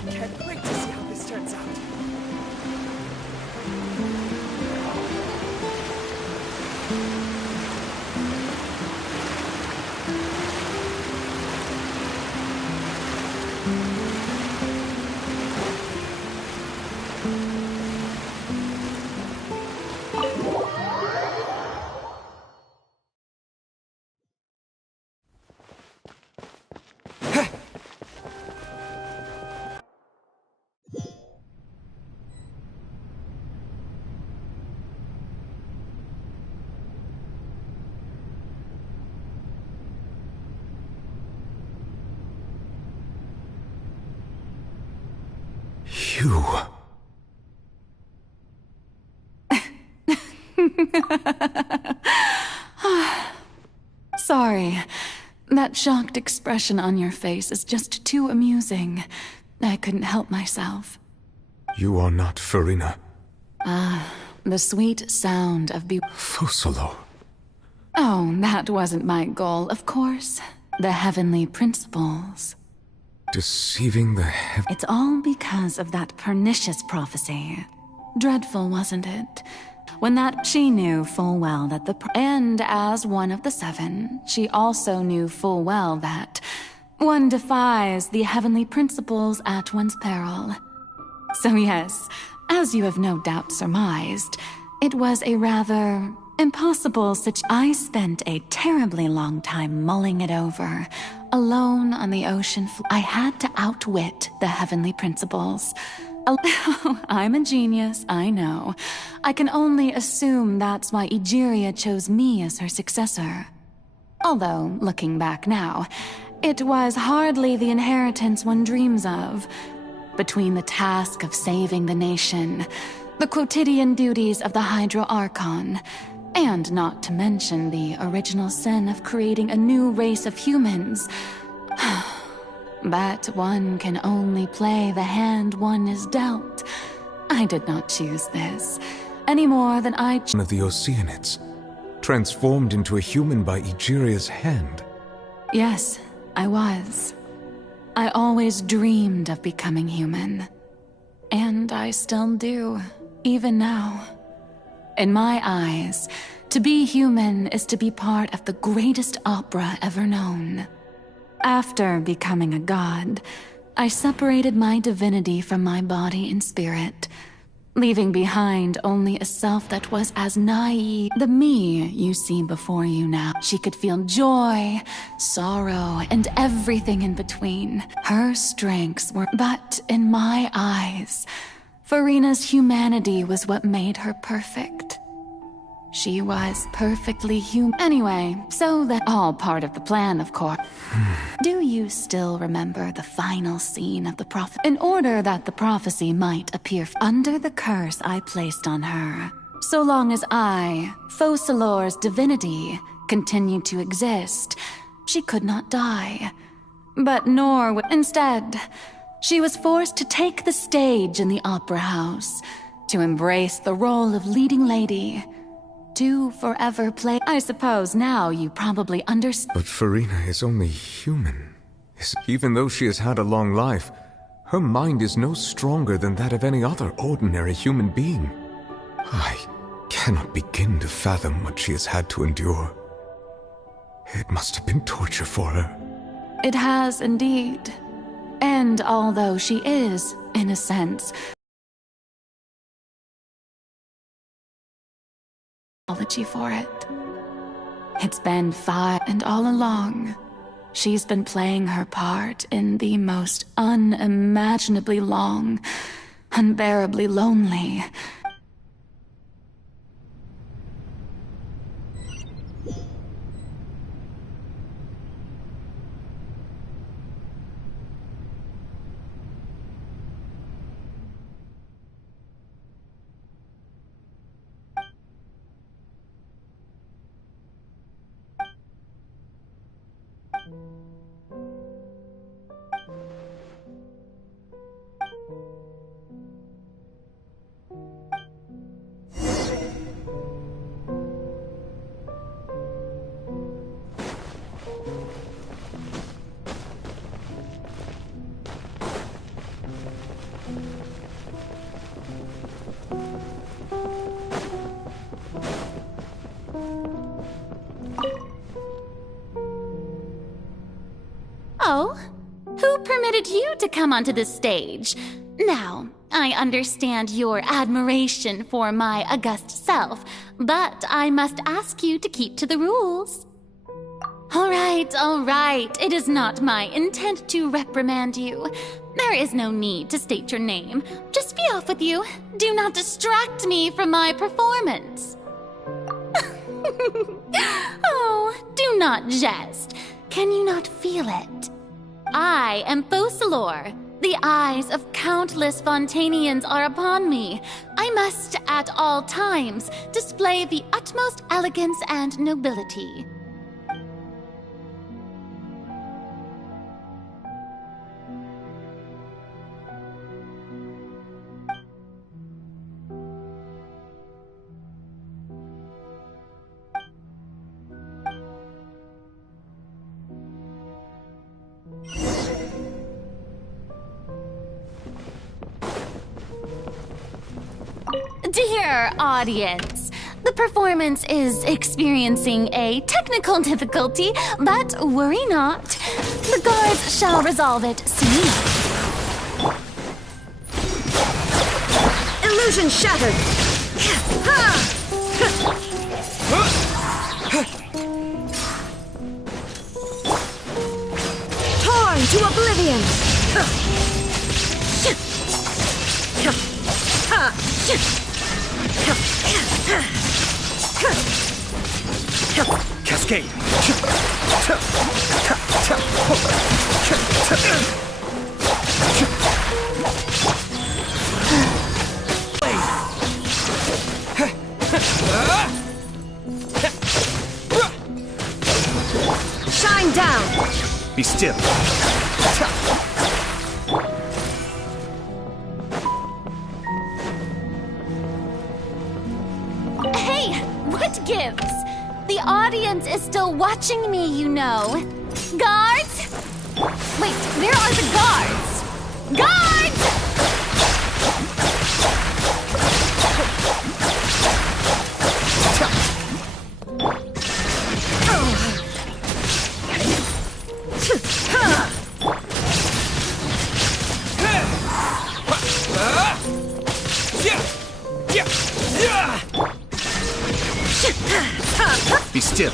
I can't wait to see how this turns out. You... Sorry. That shocked expression on your face is just too amusing. I couldn't help myself. You are not Farina. The sweet sound of Fosolo. Oh, that wasn't my goal, of course. The heavenly principles. Deceiving the It's all because of that pernicious prophecy. Dreadful, wasn't it? When she knew full well that and as one of the seven, she also knew full well that one defies the heavenly principles at one's peril. So yes, as you have no doubt surmised, it was a rather impossible situation. I spent a terribly long time mulling it over, alone on the ocean floor. I had to outwit the heavenly principles. I'm a genius, I know. I can only assume that's why Egeria chose me as her successor. Although, looking back now, it was hardly the inheritance one dreams of. Between the task of saving the nation, the quotidian duties of the Hydro Archon, and not to mention the original sin of creating a new race of humans. But one can only play the hand one is dealt. I did not choose this, any more than I one of the Oceanids, transformed into a human by Egeria's hand. Yes, I was. I always dreamed of becoming human. And I still do, even now. In my eyes, to be human is to be part of the greatest opera ever known. After becoming a god, I separated my divinity from my body and spirit, leaving behind only a self that was as naive. The me you see before you now. She could feel joy, sorrow, and everything in between. Her strengths were... But in my eyes, Farina's humanity was what made her perfect. She was perfectly human. Anyway, so that's all part of the plan, of course. Do you still remember the final scene of the prophet? In order that the prophecy might appear under the curse I placed on her, so long as I, Fosalor's divinity, continued to exist, she could not die. But instead, she was forced to take the stage in the opera house, to embrace the role of leading lady, to forever play. I suppose now you probably understand. But Farina is only human. Even though she has had a long life, her mind is no stronger than that of any other ordinary human being. I cannot begin to fathom what she has had to endure. It must have been torture for her. It has indeed. And although she is, in a sense, apology for it. It's been 5, and all along, she's been playing her part in the most unimaginably long, unbearably lonely. Oh? Who permitted you to come onto the stage? Now, I understand your admiration for my august self, but I must ask you to keep to the rules. All right. It is not my intent to reprimand you. There is no need to state your name. Just be off with you. Do not distract me from my performance. Oh, do not jest. Can you not feel it? I am Focalor. The eyes of countless Fontanians are upon me. I must, at all times, display the utmost elegance and nobility. Dear audience, the performance is experiencing a technical difficulty, but worry not. The guards shall resolve it soon. Illusion shattered! Torn to oblivion! Cascade! Shine down! Be still. Hey, what gives? The audience is still watching me, you know. Guards? Wait, where are the guards? Guards! Be still.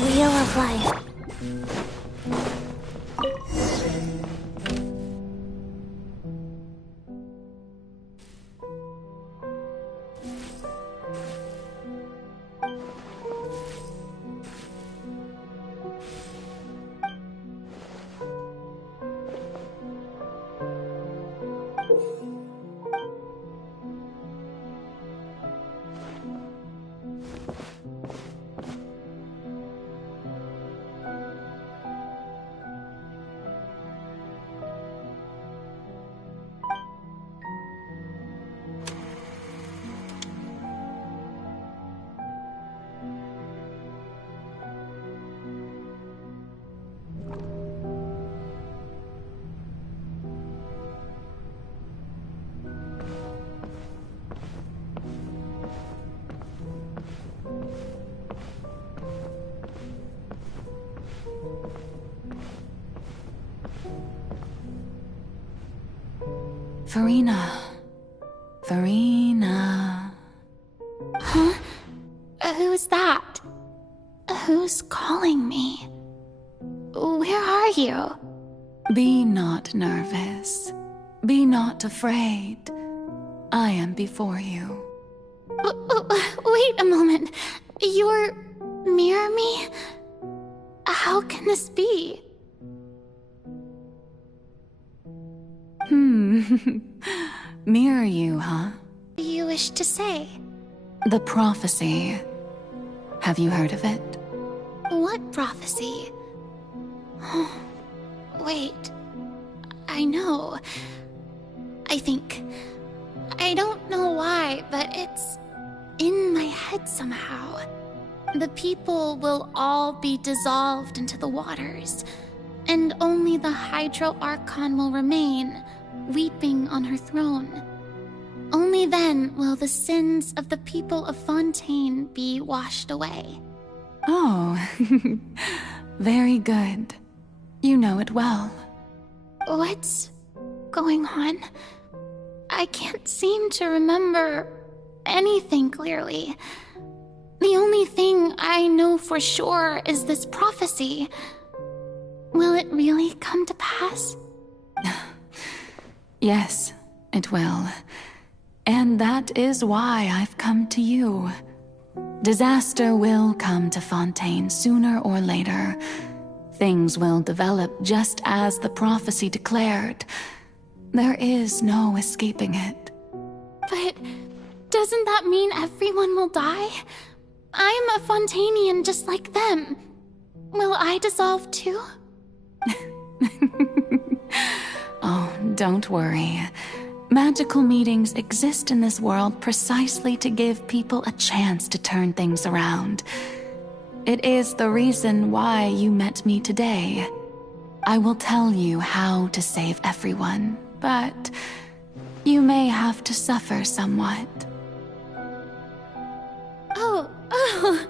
Wheel of life. Farina. Huh? Who's that? Who's calling me? Where are you? Be not nervous. Be not afraid. I am before you. Wait a moment. You're near me? How can this be? Mirror you, huh? What do you wish to say? The prophecy. Have you heard of it? What prophecy? Wait. I know. I think. I don't know why, but it's in my head somehow. The people will all be dissolved into the waters, and only the Hydro Archon will remain, weeping on her throne. Only then will the sins of the people of Fontaine be washed away. Oh, very good. You know it well. What's going on? I can't seem to remember anything clearly. The only thing I know for sure is this prophecy. Will it really come to pass? Yes, it will. And that is why I've come to you. Disaster will come to Fontaine sooner or later. Things will develop just as the prophecy declared. There is no escaping it. But doesn't that mean everyone will die? I'm a Fontainian just like them. Will I dissolve too? Oh, don't worry. Magical meetings exist in this world precisely to give people a chance to turn things around. It is the reason why you met me today. I will tell you how to save everyone, but you may have to suffer somewhat. Oh,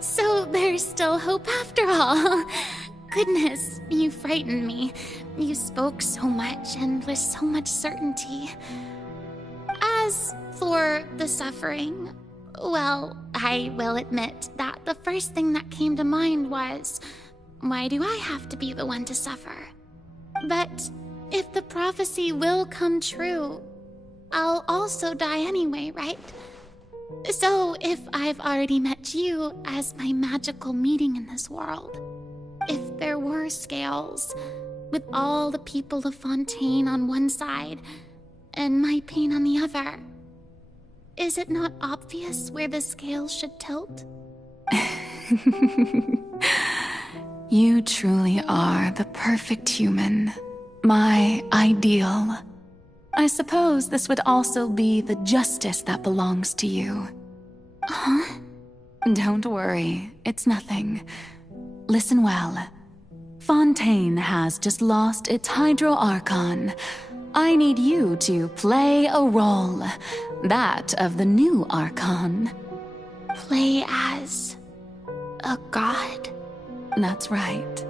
so there's still hope after all. Goodness, you frightened me. You spoke so much and with so much certainty. As for the suffering, well, I will admit that the first thing that came to mind was, why do I have to be the one to suffer? But if the prophecy will come true, I'll also die anyway, right? So if I've already met you as my magical meeting in this world, if there were scales, with all the people of Fontaine on one side and my pain on the other, is it not obvious where the scales should tilt? You truly are the perfect human, my ideal. I suppose this would also be the justice that belongs to you. Huh? Don't worry, it's nothing. Listen well. Fontaine has just lost its Hydro Archon. I need you to play a role, that of the new Archon. Play as a god? That's right.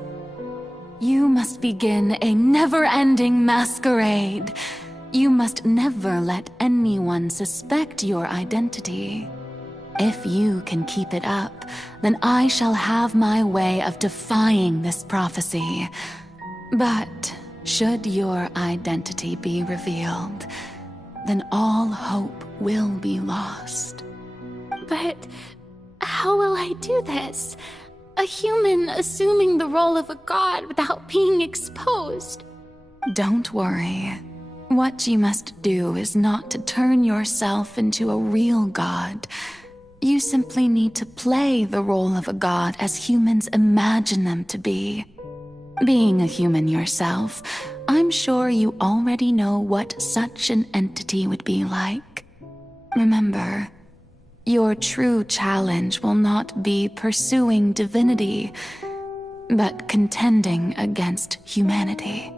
You must begin a never-ending masquerade. You must never let anyone suspect your identity. If you can keep it up, then I shall have my way of defying this prophecy. But should your identity be revealed, then all hope will be lost. But how will I do this? A human assuming the role of a god without being exposed. Don't worry. What you must do is not to turn yourself into a real god. You simply need to play the role of a god as humans imagine them to be. Being a human yourself, I'm sure you already know what such an entity would be like. Remember, your true challenge will not be pursuing divinity, but contending against humanity.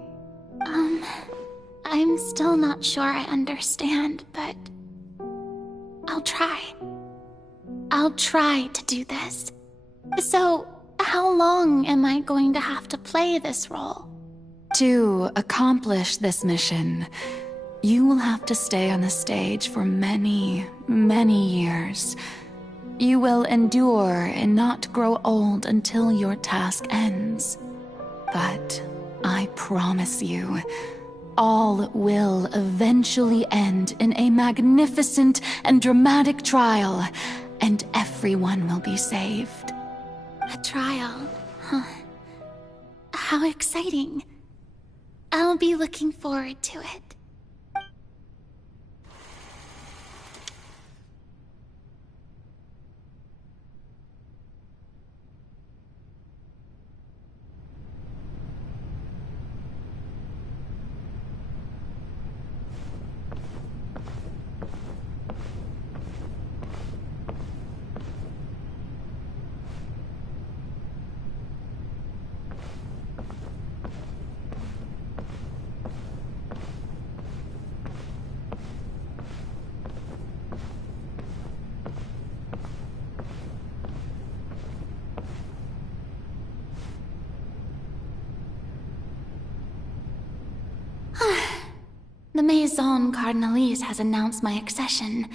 I'm still not sure I understand, but I'll try. I'll try to do this. So, how long am I going to have to play this role? To accomplish this mission, you will have to stay on the stage for many, many years. You will endure and not grow old until your task ends. But I promise you, all will eventually end in a magnificent and dramatic trial, and everyone will be saved. A trial, huh? How exciting. I'll be looking forward to it. Maison Cardinalise has announced my accession,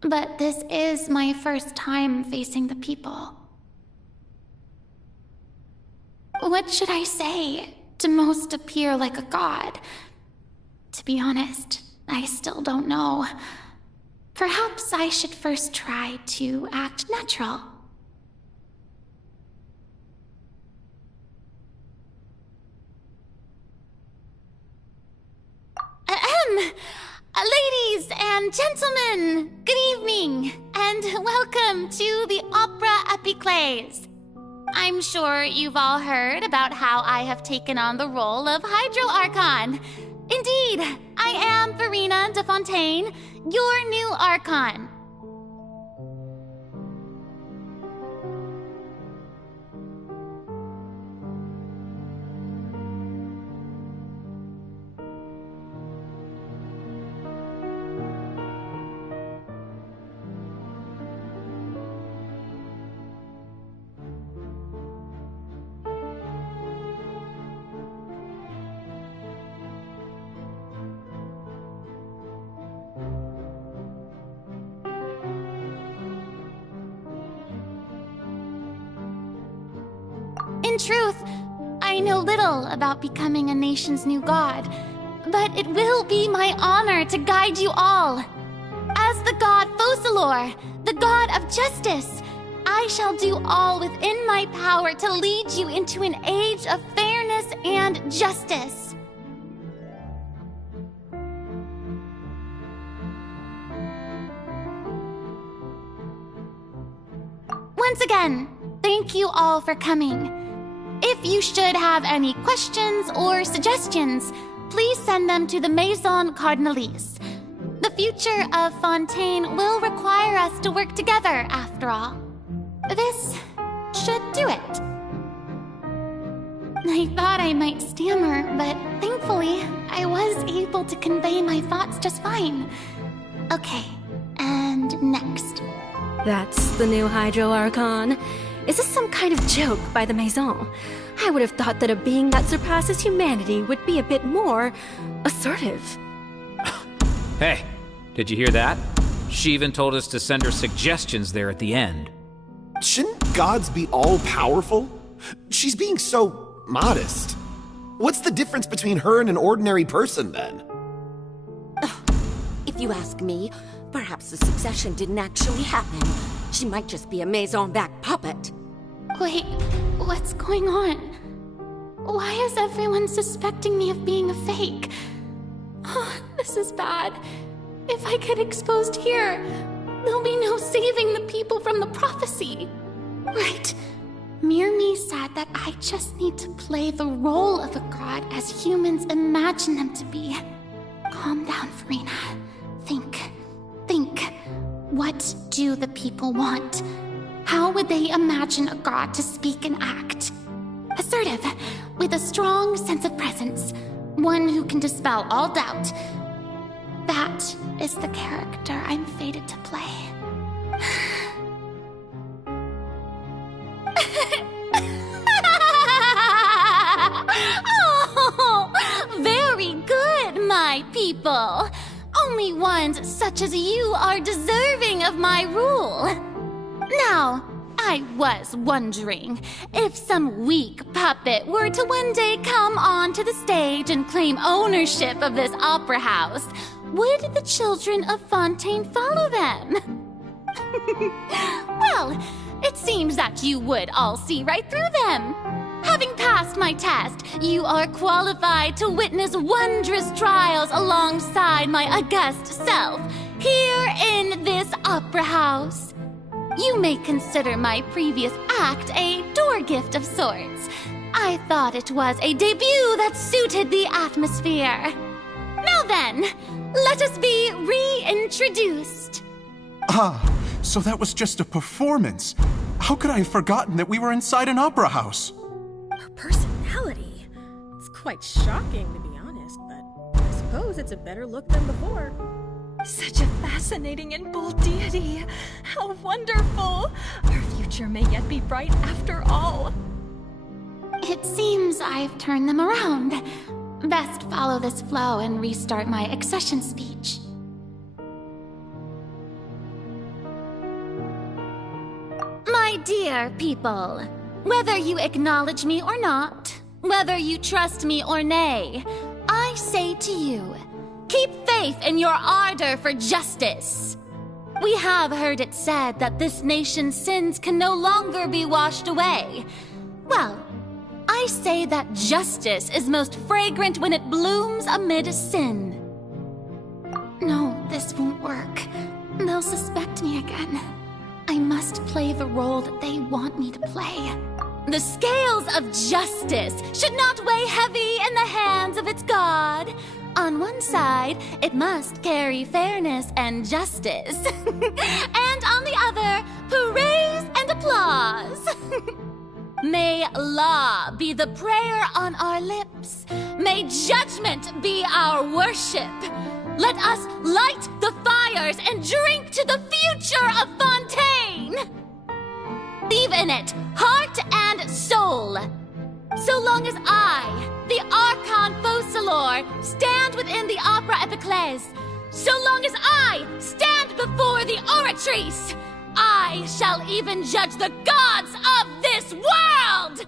but this is my first time facing the people. What should I say to most appear like a god? To be honest, I still don't know. Perhaps I should first try to act natural. Ladies and gentlemen, good evening, and welcome to the Opera Epiclese. I'm sure you've all heard about how I have taken on the role of Hydro Archon. Indeed, I am Verena de Fontaine, your new Archon. In truth, I know little about becoming a nation's new god, but it will be my honor to guide you all. As the god Focalor, the god of justice, I shall do all within my power to lead you into an age of fairness and justice. Once again, thank you all for coming. If you should have any questions or suggestions, please send them to the Maison Cardinalise. The future of Fontaine will require us to work together, after all. This should do it. I thought I might stammer, but thankfully, I was able to convey my thoughts just fine. Okay, and next. That's the new Hydro Archon. Is this some kind of joke by the Maison? I would have thought that a being that surpasses humanity would be a bit more assertive. Hey, did you hear that? She even told us to send her suggestions there at the end. Shouldn't gods be all-powerful? She's being so modest. What's the difference between her and an ordinary person, then? If you ask me, perhaps the succession didn't actually happen. She might just be a Maison back puppet. Wait, what's going on? Why is everyone suspecting me of being a fake? Oh, this is bad. If I get exposed here, there'll be no saving the people from the prophecy. Right. Mirmi said that I just need to play the role of a god as humans imagine them to be. Calm down, Verena. Think. What do the people want? How would they imagine a god to speak and act? Assertive, with a strong sense of presence. One who can dispel all doubt. That is the character I'm fated to play. Oh, very good, my people. Only ones such as you are deserving of my rule. Now, I was wondering, if some weak puppet were to one day come onto the stage and claim ownership of this opera house, would the children of Fontaine follow them? Well, it seems that you would all see right through them. Having passed my test, you are qualified to witness wondrous trials alongside my august self, here in this opera house. You may consider my previous act a door gift of sorts. I thought it was a debut that suited the atmosphere. Now then, let us be reintroduced. Ah, so that was just a performance. How could I have forgotten that we were inside an opera house? Her personality. It's quite shocking, to be honest, but I suppose it's a better look than before. Such a fascinating and bold deity. How wonderful! Our future may yet be bright after all. It seems I've turned them around. best follow this flow and restart my accession speech. My dear people, whether you acknowledge me or not, whether you trust me or nay, I say to you, keep faith in your ardor for justice. We have heard it said that this nation's sins can no longer be washed away. Well, I say that justice is most fragrant when it blooms amid sin. No, this won't work. They'll suspect me again. I must play the role that they want me to play. The scales of justice should not weigh heavy in the hands of its god. On one side, it must carry fairness and justice. And on the other, praise and applause. May law be the prayer on our lips. May judgment be our worship. Let us light the fires and drink to the future of Fontaine. Believe in it, heart and soul. So long as I, the Archon Focalor, stand within the Opera Epiclese, so long as I stand before the Oratrice, I shall even judge the gods of this world!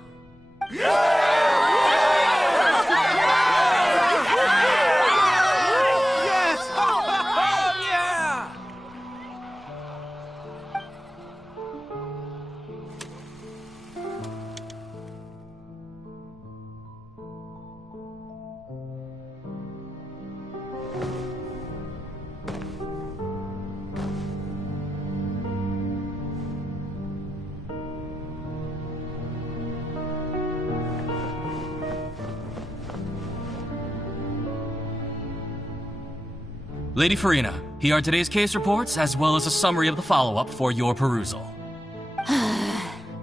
Lady Farina, here are today's case reports, as well as a summary of the follow-up for your perusal.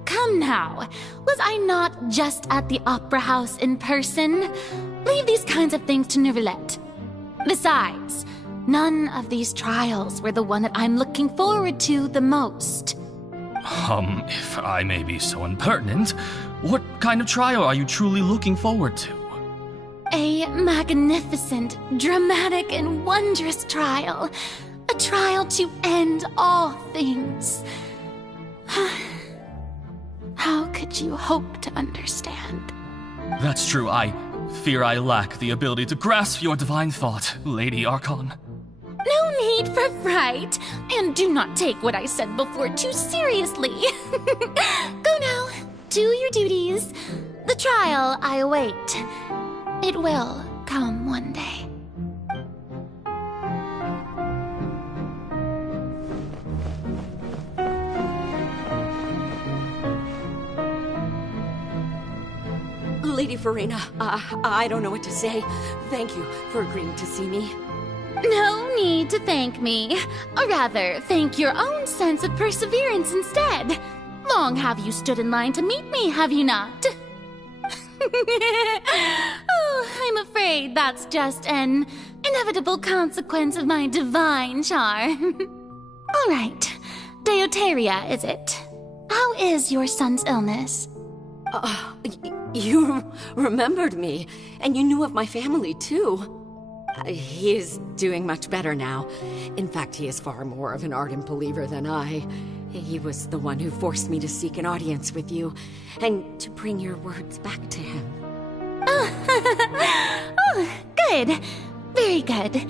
Come now, was I not just at the Opera House in person? Leave these kinds of things to Neuvillette. Besides, none of these trials were the one that I'm looking forward to the most. If I may be so impertinent, what kind of trial are you truly looking forward to? A magnificent, dramatic, and wondrous trial. A trial to end all things. How could you hope to understand? That's true. I fear I lack the ability to grasp your divine thought, Lady Archon. No need for fright, and do not take what I said before too seriously. Go now, do your duties. The trial I await. It will come one day. Lady Farina, I don't know what to say. Thank you for agreeing to see me. No need to thank me. Or rather, thank your own sense of perseverance instead. Long have you stood in line to meet me, have you not? Oh, I'm afraid that's just an inevitable consequence of my divine charm. All right, Deoteria, is it? How is your son's illness? You remembered me, and you knew of my family, too. He is doing much better now. In fact, he is far more of an ardent believer than I. He was the one who forced me to seek an audience with you, and to bring your words back to him. Oh, good. Very good.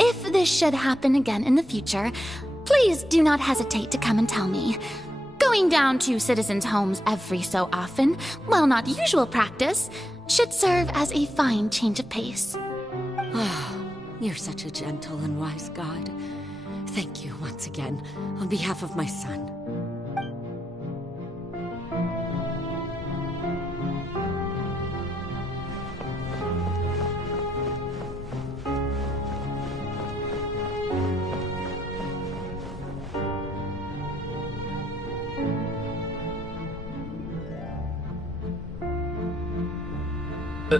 If this should happen again in the future, please do not hesitate to come and tell me. Going down to citizens' homes every so often, while not usual practice, should serve as a fine change of pace. You're such a gentle and wise god. Thank you once again, on behalf of my son.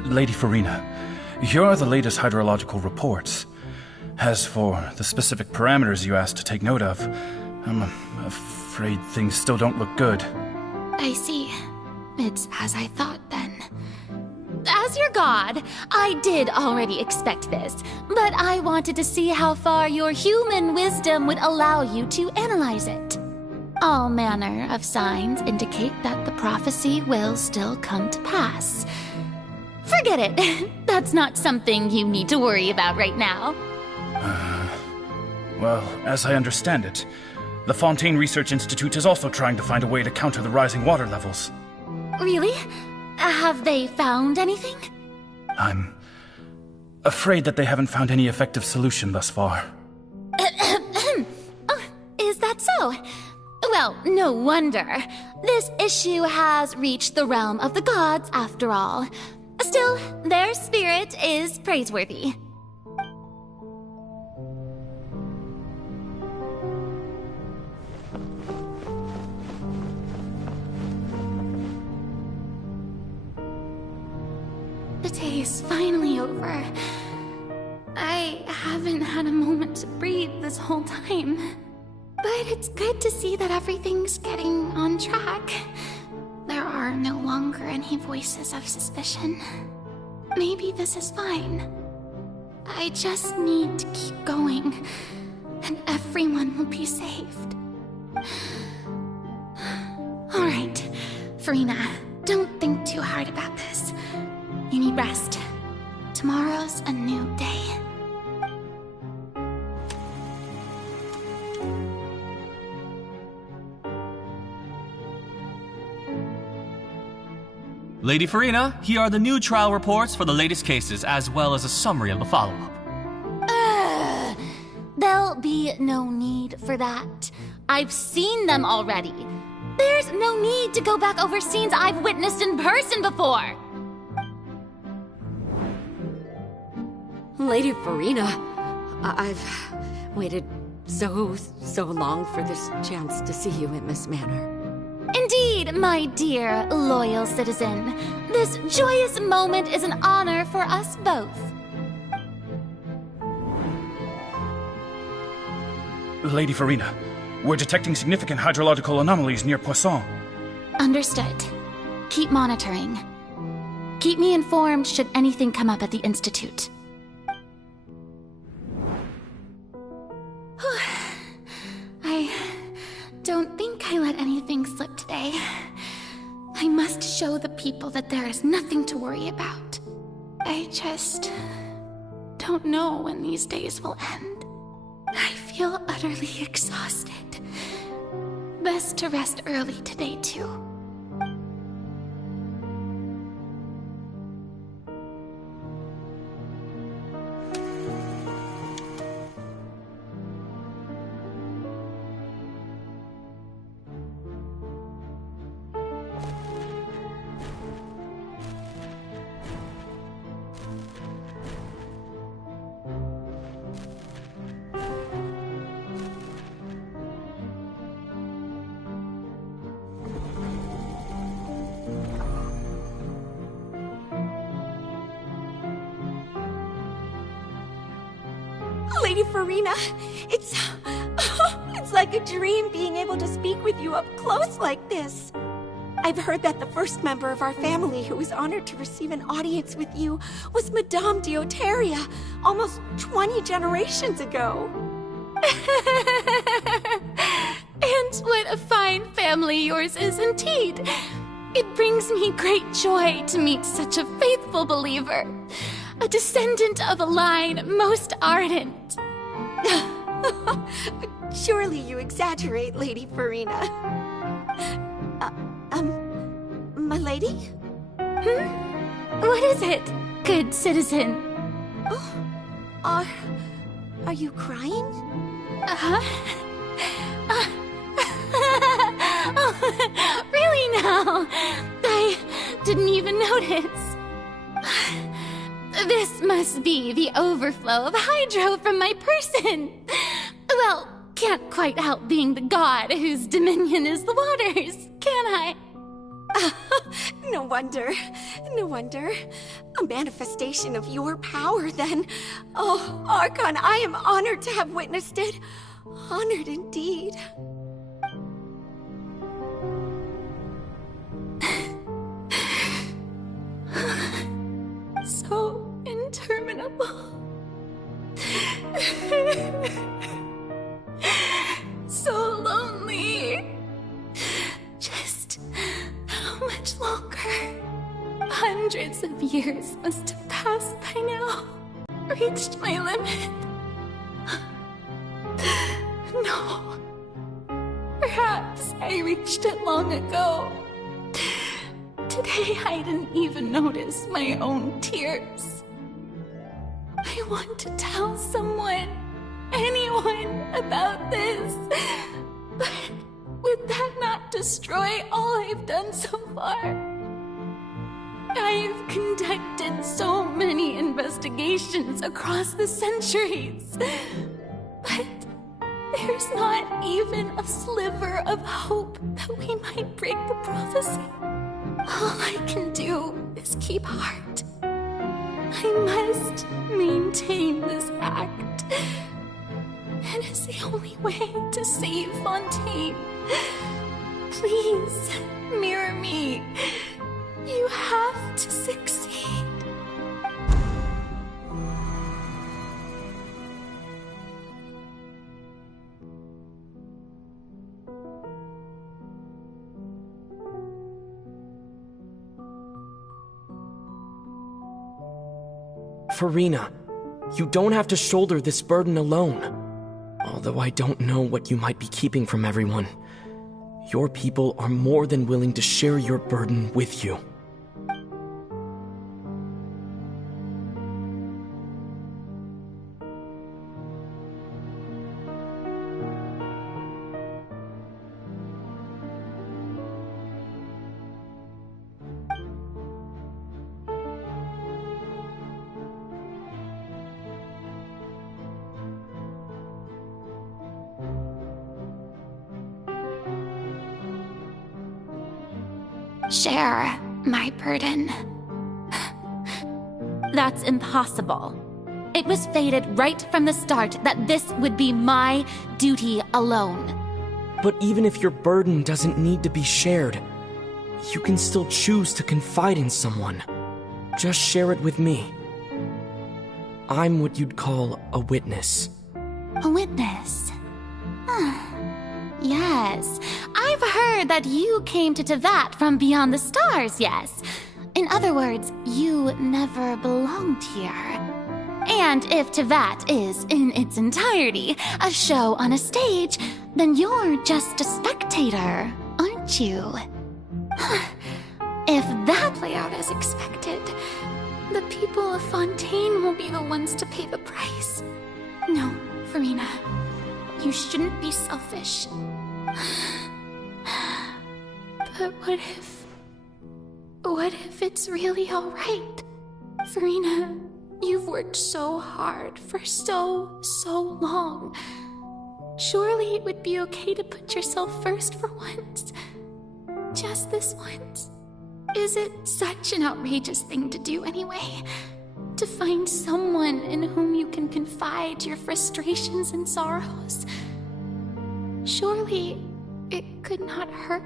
Lady Farina, here are the latest hydrological reports. As for the specific parameters you asked to take note of, I'm afraid things still don't look good. I see. It's as I thought, then. As as your god, I did already expect this, but I wanted to see how far your human wisdom would allow you to analyze it. All manner of signs indicate that the prophecy will still come to pass. Forget it. That's not something you need to worry about right now. Well, as I understand it, the Fontaine Research Institute is also trying to find a way to counter the rising water levels. Really? Have they found anything? I'm afraid that they haven't found any effective solution thus far. Oh, is that so? Well, no wonder. This issue has reached the realm of the gods, after all. Still, their spirit is praiseworthy. The day is finally over. I haven't had a moment to breathe this whole time. But it's good to see that everything's getting on track. There are no longer any voices of suspicion. Maybe this is fine. I just need to keep going, and everyone will be saved. Alright, Farina, don't think too hard about this. You need rest. Tomorrow's a new day. Lady Farina, here are the new trial reports for the latest cases, as well as a summary of the follow-up. There'll be no need for that. I've seen them already. There's no need to go back over scenes I've witnessed in person before. Lady Farina, I've waited so long for this chance to see you in this manner. Indeed, my dear, loyal citizen. This joyous moment is an honor for us both. Lady Farina, we're detecting significant hydrological anomalies near Poisson. Understood. Keep monitoring. Keep me informed should anything come up at the Institute. I don't think I let anything slip today. I must show the people that there is nothing to worry about. I just don't know when these days will end. I feel utterly exhausted. Best to rest early today, too. Lady Farina, it's like a dream being able to speak with you up close like this. I've heard that the first member of our family who was honored to receive an audience with you was Madame Dioteria, almost 20 generations ago. And what a fine family yours is indeed. It brings me great joy to meet such a faithful believer. A descendant of a line most ardent. Surely you exaggerate, Lady Farina. My lady? What is it, good citizen? Oh, are you crying? Oh, really now? I didn't even notice. This must be the overflow of hydro from my person. Well, can't quite help being the god whose dominion is the waters, can I? No wonder. No wonder. A manifestation of your power, then. Oh, Archon, I am honored to have witnessed it. Honored indeed. much longer. Hundreds of years must have passed by now. Reached my limit. No. Perhaps I reached it long ago. Today I didn't even notice my own tears. I want to tell someone, anyone, about this. But would that not destroy all I've done so far? I've conducted so many investigations across the centuries. But there's not even a sliver of hope that we might break the prophecy. All I can do is keep heart. I must maintain this act. It is the only way to save Fontaine. Please, mirror me. You have to succeed. Farina, you don't have to shoulder this burden alone. Although I don't know what you might be keeping from everyone, your people are more than willing to share your burden with you. Share my burden. That's impossible. It was fated right from the start that this would be my duty alone. But even if your burden doesn't need to be shared, you can still choose to confide in someone. Just share it with me. I'm what you'd call a witness. A witness? Yes, I've heard that you came to Tevat from beyond the stars, yes. In other words, you never belonged here. And if Tevat is, in its entirety, a show on a stage, then you're just a spectator, aren't you? If that play out as expected, the people of Fontaine will be the ones to pay the price. No, Farina, you shouldn't be selfish. But what if it's really alright? Farina, you've worked so hard for so long. Surely it would be okay to put yourself first for once. Just this once. Is it such an outrageous thing to do anyway? To find someone in whom you can confide your frustrations and sorrows? Surely it could not hurt.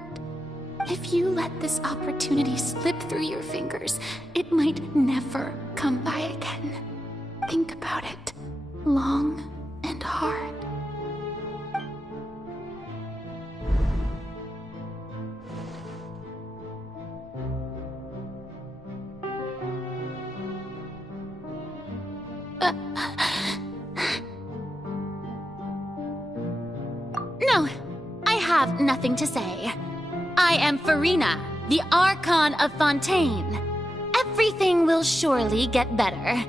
If you let this opportunity slip through your fingers, it might never come by again. Think about it long and hard. No, I have nothing to say. I am Farina, the Archon of Fontaine. Everything will surely get better.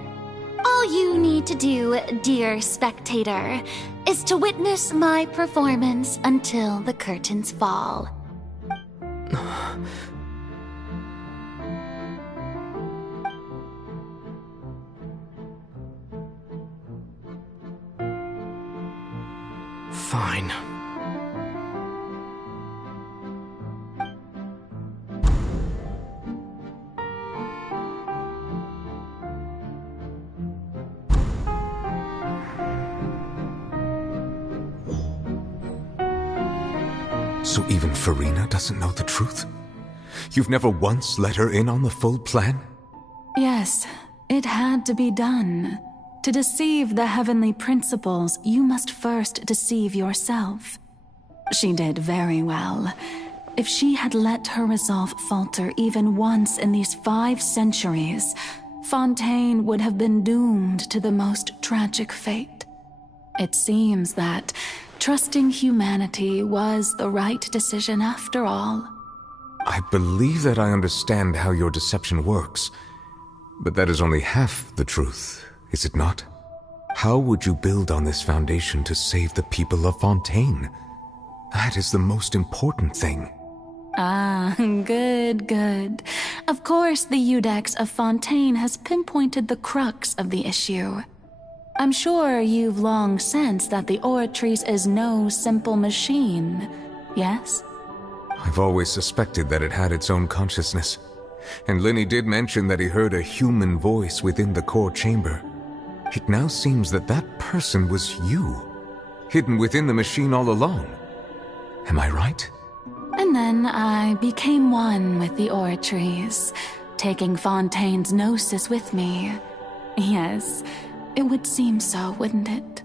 All you need to do, dear spectator, is to witness my performance until the curtains fall. Fine. So even Farina doesn't know the truth? You've never once let her in on the full plan? Yes, it had to be done. To deceive the heavenly principles, you must first deceive yourself. She did very well. if she had let her resolve falter even once in these 5 centuries, Fontaine would have been doomed to the most tragic fate. It seems that trusting humanity was the right decision after all. I believe that I understand how your deception works, but that is only half the truth, is it not? How would you build on this foundation to save the people of Fontaine? That is the most important thing. Ah, good. Of course, the Iudex of Fontaine has pinpointed the crux of the issue. I'm sure you've long sensed that the Oratrice is no simple machine, yes? I've always suspected that it had its own consciousness, and Lenny did mention that he heard a human voice within the core chamber. It now seems that that person was you, hidden within the machine all along. Am I right? And then I became one with the Oratrice, taking Fontaine's gnosis with me. Yes, it would seem so, wouldn't it?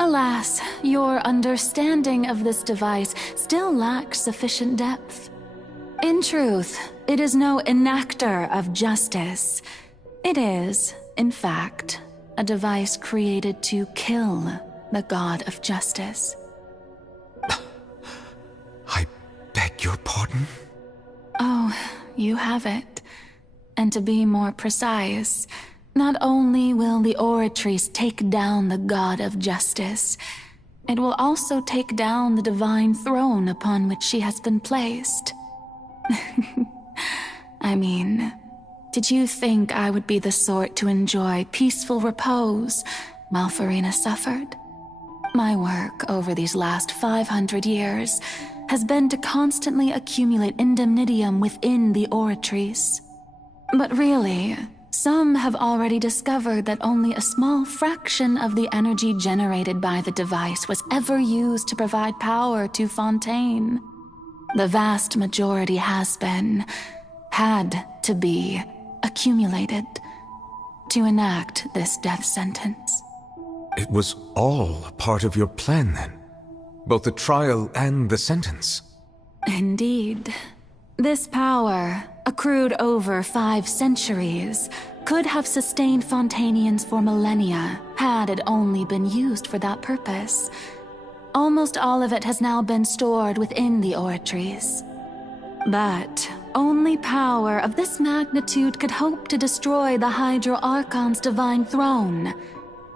Alas, your understanding of this device still lacks sufficient depth. In truth, it is no enactor of justice. It is, in fact, a device created to kill the god of justice. I beg your pardon? Oh, you have it. And to be more precise, not only will the Oratrice take down the god of justice, it will also take down the divine throne upon which she has been placed. I mean, did you think I would be the sort to enjoy peaceful repose while Farina suffered? My work over these last 500 years has been to constantly accumulate indemnitium within the Oratrice. But really, some have already discovered that only a small fraction of the energy generated by the device was ever used to provide power to Fontaine. The vast majority had to be, accumulated to enact this death sentence. It was all a part of your plan, then? Both the trial and the sentence? Indeed. This power, accrued over 5 centuries, could have sustained Fontainians for millennia had it only been used for that purpose. Almost all of it has now been stored within the Oratrice. But only power of this magnitude could hope to destroy the Hydro Archon's divine throne,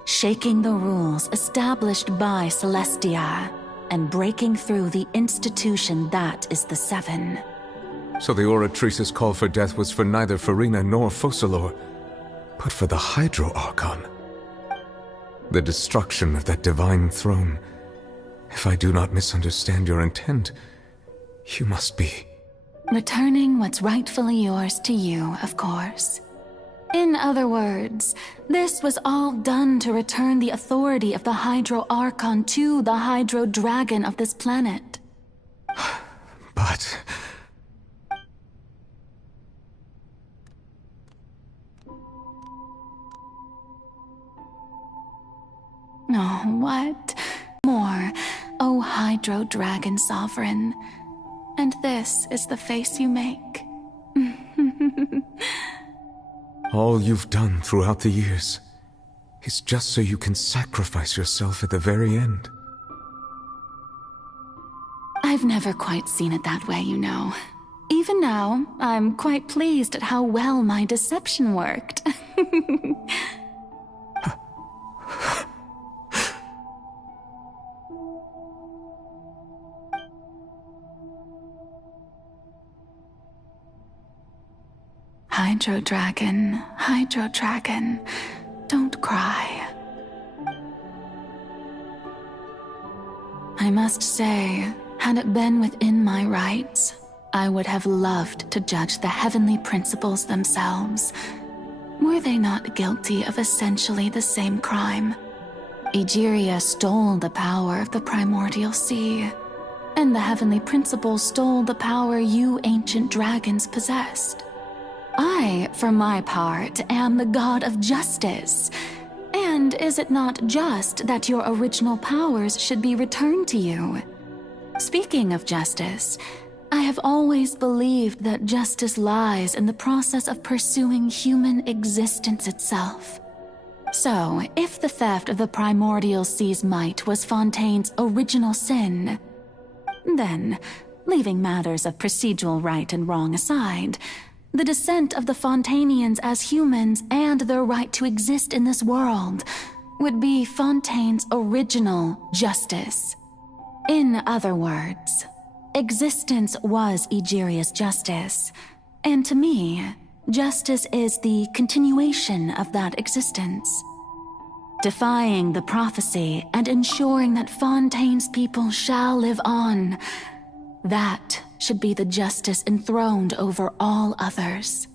shaking the rules established by Celestia and breaking through the institution that is the Seven. So the Oratrice's call for death was for neither Farina nor Focalor, but for the Hydro Archon. The destruction of that divine throne. If I do not misunderstand your intent, you must be... returning what's rightfully yours to you, of course. In other words, this was all done to return the authority of the Hydro Archon to the Hydro Dragon of this planet. But... Oh, what more, O Hydro Dragon Sovereign? And this is the face you make. All you've done throughout the years is just so you can sacrifice yourself at the very end. I've never quite seen it that way, you know. Even now, I'm quite pleased at how well my deception worked. Hydro Dragon, don't cry. I must say, had it been within my rights, I would have loved to judge the heavenly principles themselves. Were they not guilty of essentially the same crime? Egeria stole the power of the primordial sea, and the heavenly principles stole the power you ancient dragons possessed. I, for my part, am the god of justice. And is it not just that your original powers should be returned to you? Speaking of justice, I have always believed that justice lies in the process of pursuing human existence itself. So, if the theft of the primordial sea's might was Fontaine's original sin, then, leaving matters of procedural right and wrong aside, the descent of the Fontanians as humans and their right to exist in this world would be Fontaine's original justice. In other words, existence was Egeria's justice, and to me, justice is the continuation of that existence. Defying the prophecy and ensuring that Fontaine's people shall live on, that should be the justice enthroned over all others.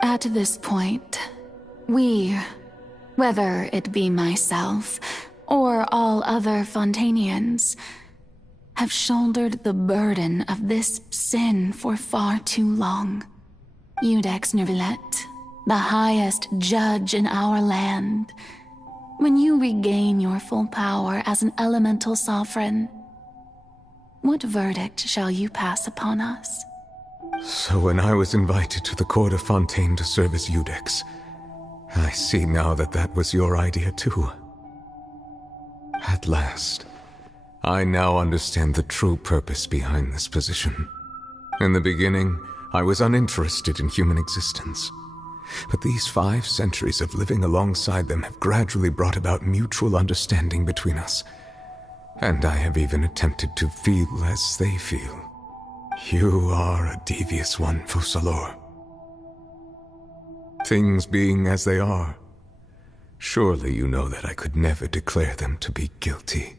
At this point, we, whether it be myself or all other Fontanians, have shouldered the burden of this sin for far too long. Iudex Nervillet, the highest judge in our land, when you regain your full power as an elemental sovereign, what verdict shall you pass upon us? So when I was invited to the court of Fontaine to serve as Iudex, I see now that that was your idea too. At last, I now understand the true purpose behind this position. In the beginning, I was uninterested in human existence. But these 5 centuries of living alongside them have gradually brought about mutual understanding between us. And I have even attempted to feel as they feel. You are a devious one, Focalors. Things being as they are, Surely you know that I could never declare them to be guilty.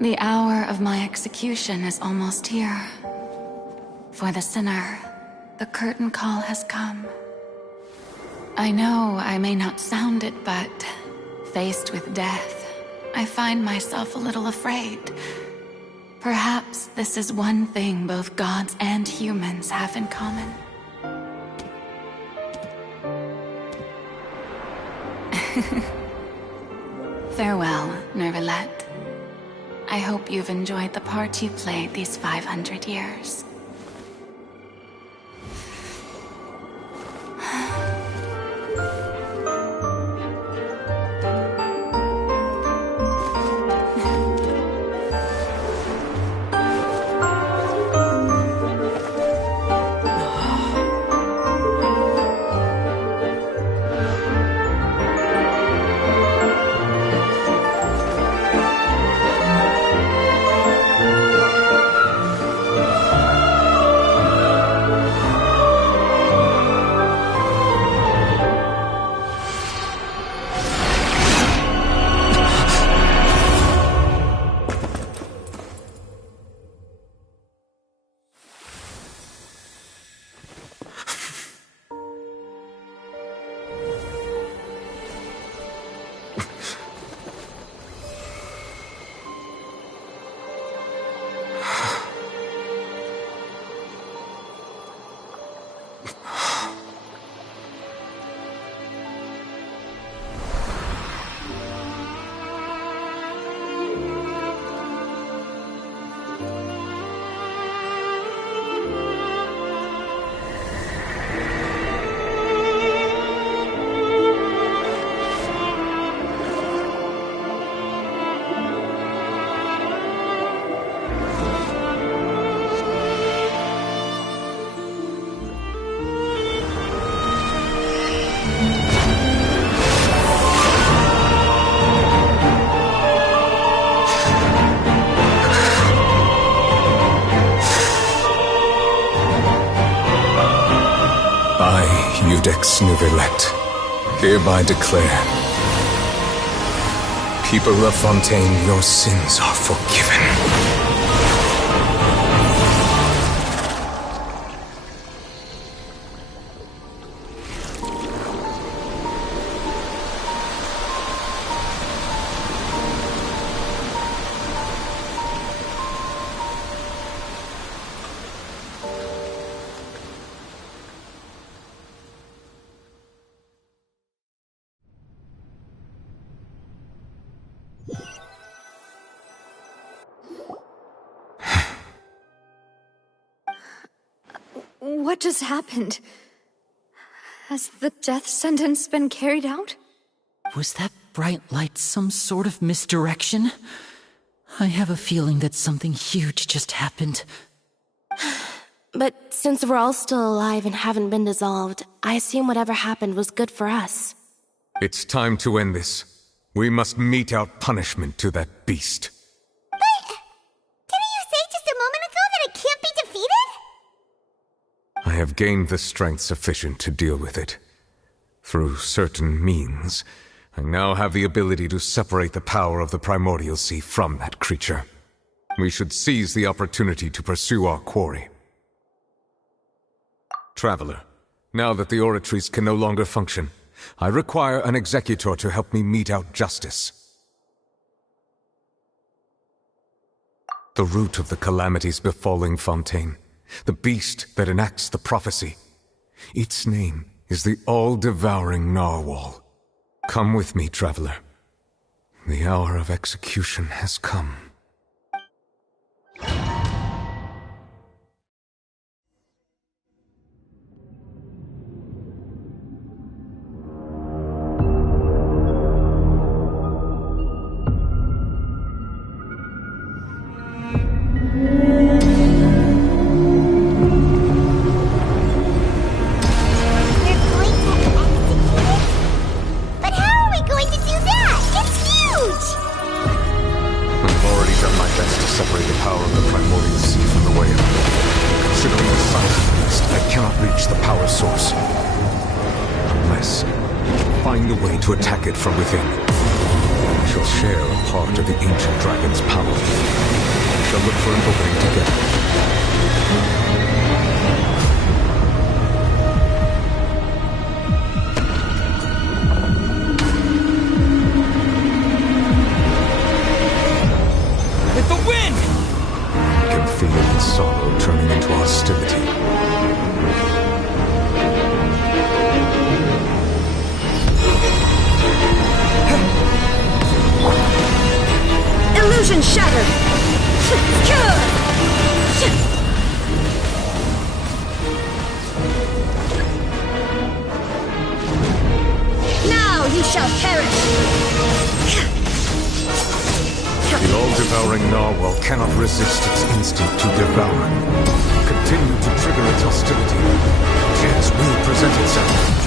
The hour of my execution is almost here. For the sinner, the curtain call has come. I know I may not sound it, but faced with death, I find myself a little afraid. Perhaps this is one thing both gods and humans have in common. Farewell, Nervalette. I hope you've enjoyed the part you played these 500 years. Codex Nervalette, hereby declare, people of Fontaine, your sins are forgiven. What just happened? Has the death sentence been carried out? Was that bright light some sort of misdirection? I have a feeling that something huge just happened. But since we're all still alive and haven't been dissolved, I assume whatever happened was good for us. It's time to end this. We must mete out punishment to that beast. But didn't you say just a moment ago that it can't be defeated? I have gained the strength sufficient to deal with it. Through certain means, I now have the ability to separate the power of the Primordial Sea from that creature. We should seize the opportunity to pursue our quarry. Traveler, now that the oratories can no longer function, I require an executor to help me mete out justice. The root of the calamities befalling Fontaine, the beast that enacts the prophecy, its name is the all-devouring narwhal. Come with me, traveler. The hour of execution has come. reach the power source. Unless we can find a way to attack it from within. We shall share a part of the ancient dragon's power. We shall look for an opening together. With the wind! I can feel the sorrow turning into hostility. Illusion shattered! Now you shall perish! The all-devouring narwhal cannot resist its instinct to devour. Continue to trigger its hostility. Chance will present itself.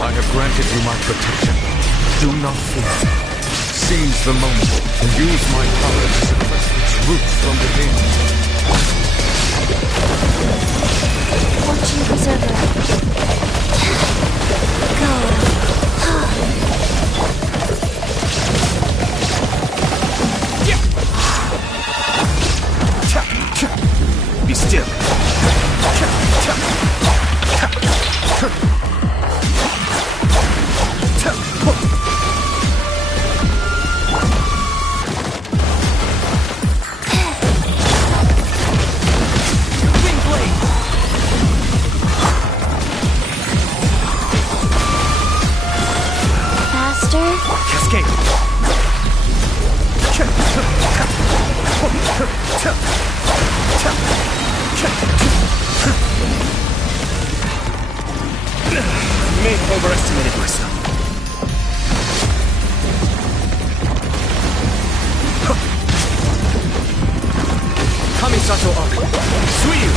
I have granted you my protection. Do not fear. Seize the moment and use my power to suppress its roots from within. Fortune Preserver. Be still. May have overestimated myself. Kamisato Arc. Suiyu!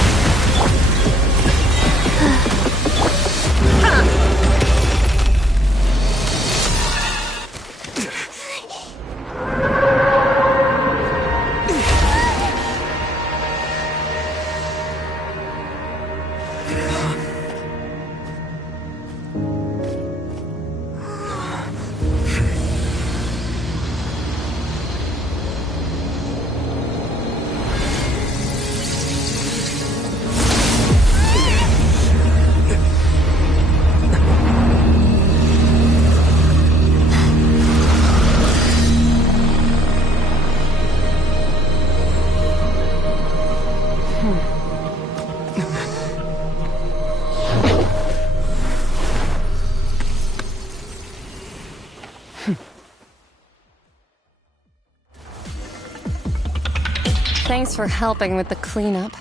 Thanks for helping with the cleanup.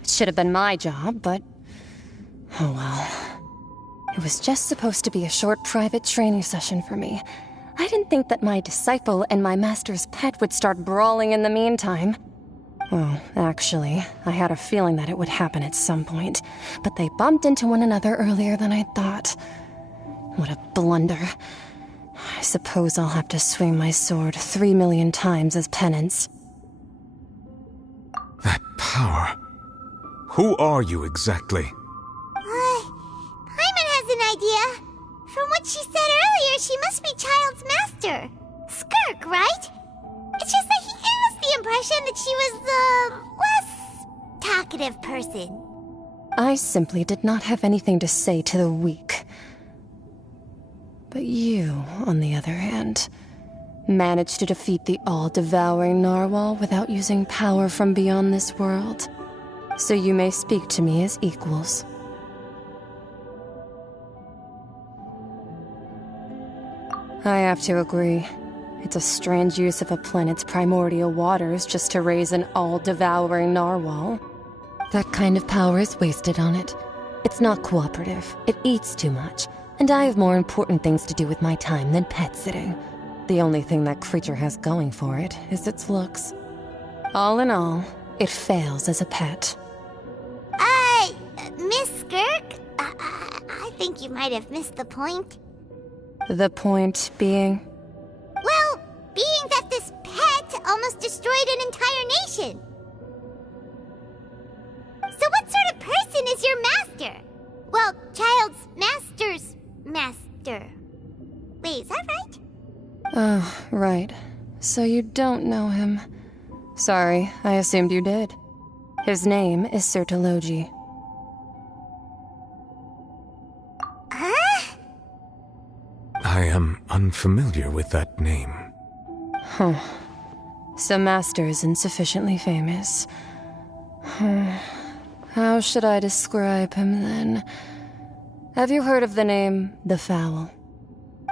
It should have been my job, but... oh well. It was just supposed to be a short private training session for me. I didn't think that my disciple and my master's pet would start brawling in the meantime. Well, actually, I had a feeling that it would happen at some point, but they bumped into one another earlier than I thought. What a blunder. I suppose I'll have to swing my sword 3 million times as penance. That power. Who are you exactly? Paimon has an idea. From what she said earlier, she must be Child's master. Skirk, right? It's just that he has the impression that she was the less talkative person. I simply did not have anything to say to the weak. But you, on the other hand, managed to defeat the all-devouring narwhal without using power from beyond this world. So you may speak to me as I have to agree. It's a strange use of a planet's primordial waters just to raise an all-devouring narwhal. That kind of power is wasted on it. It's not cooperative. It eats too much. And I have more important things to do with my time than pet sitting. The only thing that creature has going for it is its looks. All in all, it fails as a pet. Miss Skirk? I think you might have missed the point. The point being? Well, being that this pet almost destroyed an entire nation. So what sort of person is your master? Well, child's master's master. Wait, is that right? Oh, right. So you don't know him. Sorry, I assumed you did. His name is Sertologi. Huh? I am unfamiliar with that name. Huh. So Master is insufficiently famous. How should I describe him then? Have you heard of the name The Fowl?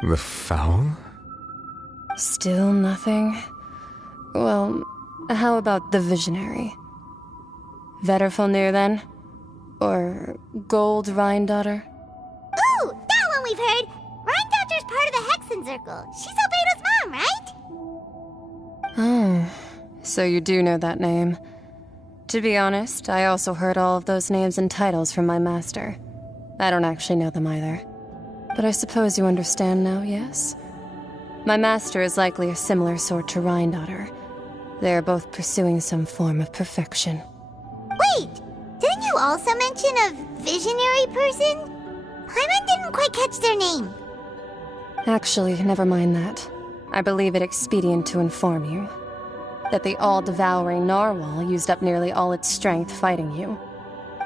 The Fowl? Still nothing? Well, how about the Visionary? Vetterfulnir then? Or Gold Rhine-Daughter? Ooh, that one we've heard! Rhine-Daughter's part of the Hexen Circle. She's Albedo's mom, right? Oh, so you do know that name. To be honest, I also heard all of those names and titles from my master. I don't actually know them either. But I suppose you understand now, yes? My master is likely a similar sort to Rhine-Daughter. They are both pursuing some form of perfection. Wait! Didn't you also mention a visionary person? Paimon didn't quite catch their name. Actually, never mind that. I believe it expedient to inform you that the all-devouring narwhal used up nearly all its strength fighting you.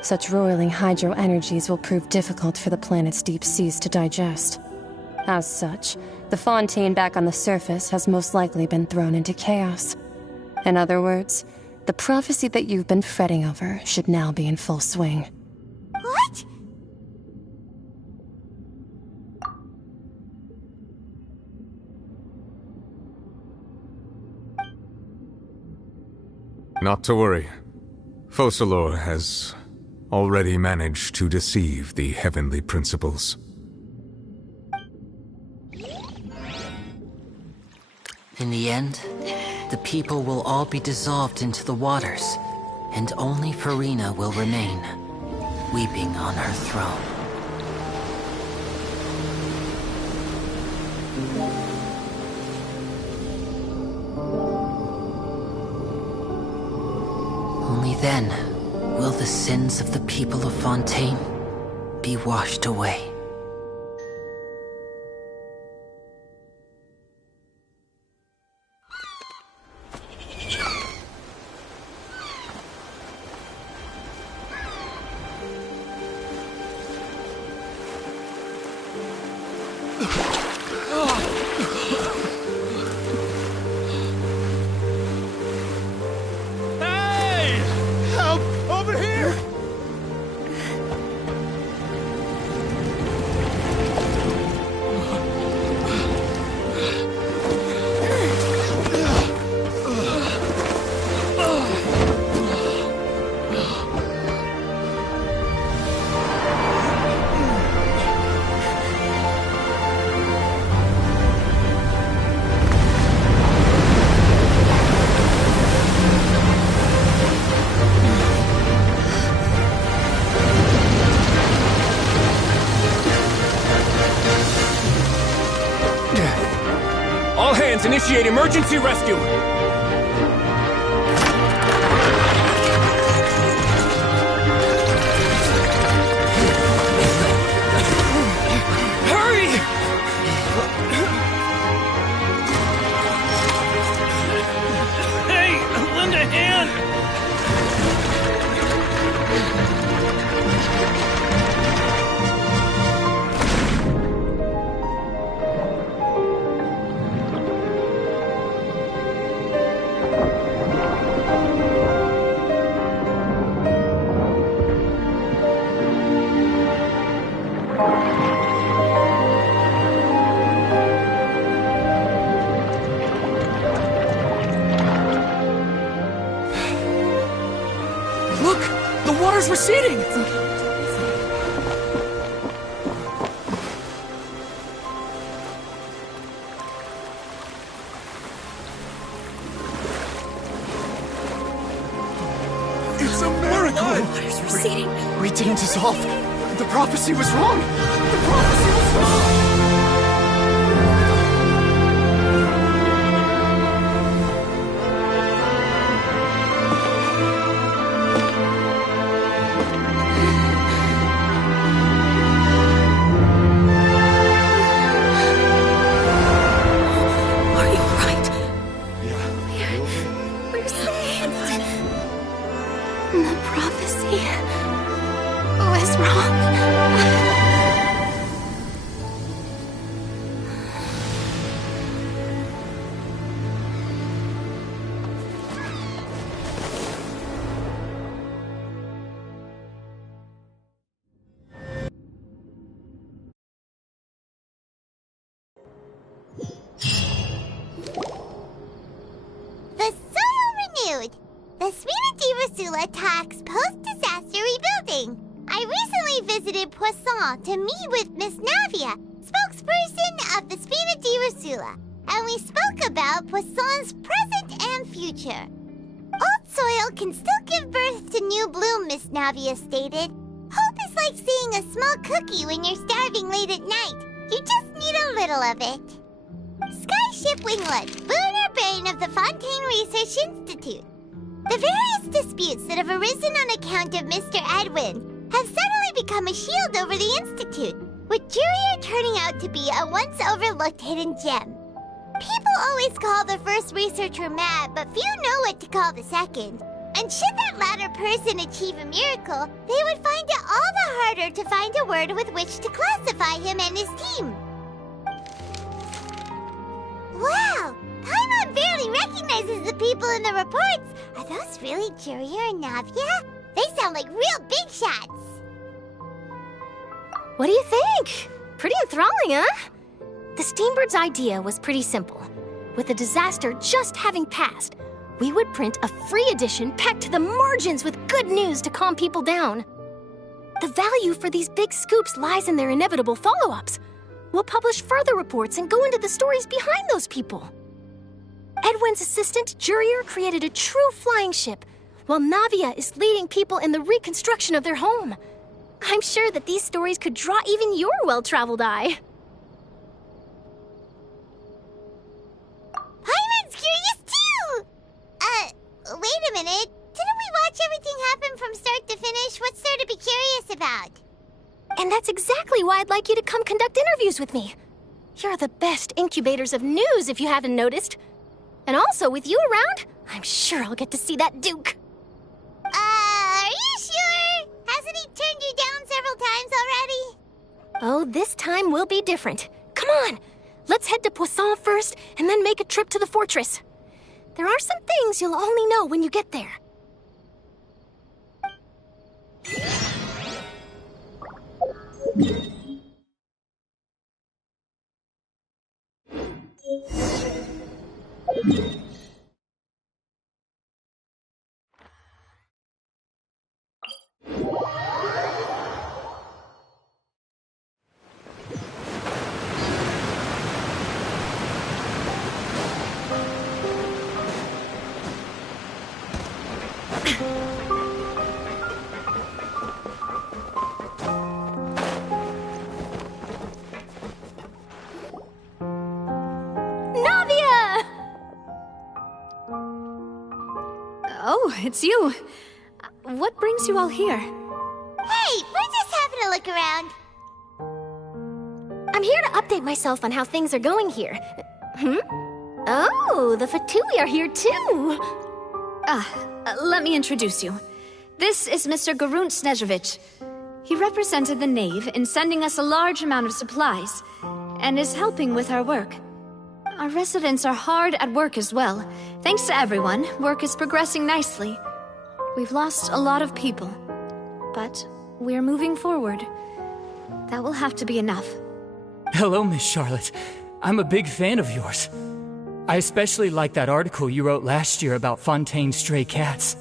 Such roiling hydro energies will prove difficult for the planet's deep seas to digest. As such, the Fontaine back on the surface has most likely been thrown into chaos. In other words, the prophecy that you've been fretting over should now be in full swing. What? Not to worry. Focalor has already managed to deceive the heavenly principles. In the end, the people will all be dissolved into the waters, and only Farina will remain, weeping on her throne. Only then will the sins of the people of Fontaine be washed away. All hands, initiate emergency rescue! Hurry! Hey, lend a hand! It's receding! It's a miracle! Water's receding. We didn't dissolve. The prophecy was wrong. The prophecy was wrong. The Spina attacks post-disaster rebuilding. I recently visited Poisson to meet with Miss Navia, spokesperson of the Spina, and we spoke about Poisson's present and future. Old soil can still give birth to new bloom, Miss Navia stated. Hope is like seeing a small cookie when you're starving late at night. You just need a little of it. Skyship Winglet, lunar brain of the Fontaine Research Institute. The various disputes that have arisen on account of Mr. Edwin have suddenly become a shield over the Institute, with Jurier turning out to be a once overlooked hidden gem. People always call the first researcher mad, but few know what to call the second. And should that latter person achieve a miracle, they would find it all the harder to find a word with which to classify him and his team. Wow! Paimon barely recognizes the people in the reports. Are those really Jurier and Navia? They sound like real big shots. What do you think? Pretty enthralling, huh? The Steambird's idea was pretty simple. With the disaster just having passed, we would print a free edition packed to the margins with good news to calm people down. The value for these big scoops lies in their inevitable follow-ups. We'll publish further reports and go into the stories behind those people. Edwin's assistant, Jurier, created a true flying ship, while Navia is leading people in the reconstruction of their home. I'm sure that these stories could draw even your well-traveled eye. Paimon's curious too! Wait a minute. Didn't we watch everything happen from start to finish? What's there to be curious about? And that's exactly why I'd like you to come conduct interviews with me. You're the best incubators of news, if you haven't noticed. And also, with you around, I'm sure I'll get to see that Duke. Are you sure? Hasn't he turned you down several times already? Oh, this time will be different. Come on, let's head to Poisson first, and then make a trip to the fortress. There are some things you'll only know when you get there. Oh, it's you. What brings you all here? Hey, we're just having a look around. I'm here to update myself on how things are going here. Oh, the Fatui are here too. Let me introduce you. This is Mr. Garunt Snezhevich. He represented the Knave in sending us a large amount of supplies, and is helping with our work. Our residents are hard at work as well. Thanks to everyone, work is progressing nicely. We've lost a lot of people, but we're moving forward. That will have to be enough. Hello, Miss Charlotte. I'm a big fan of yours. I especially like that article you wrote last year about Fontaine's stray cats.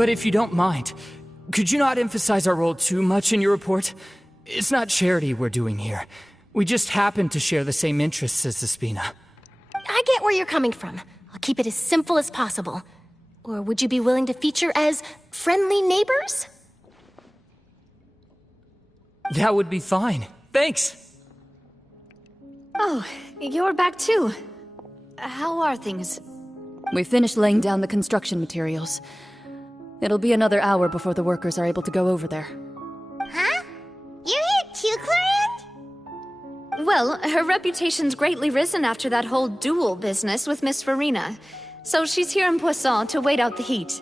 But if you don't mind, could you not emphasize our role too much in your report? It's not charity we're doing here. We just happen to share the same interests as the Spina. I get where you're coming from. I'll keep it as simple as possible. Or would you be willing to feature as friendly neighbors? That would be fine. Thanks! Oh, you're back too. How are things? We finished laying down the construction materials. It'll be another hour before the workers are able to go over there. Huh? You're here too, Clorinde? Well, her reputation's greatly risen after that whole duel business with Miss Farina. So she's here in Poisson to wait out the heat.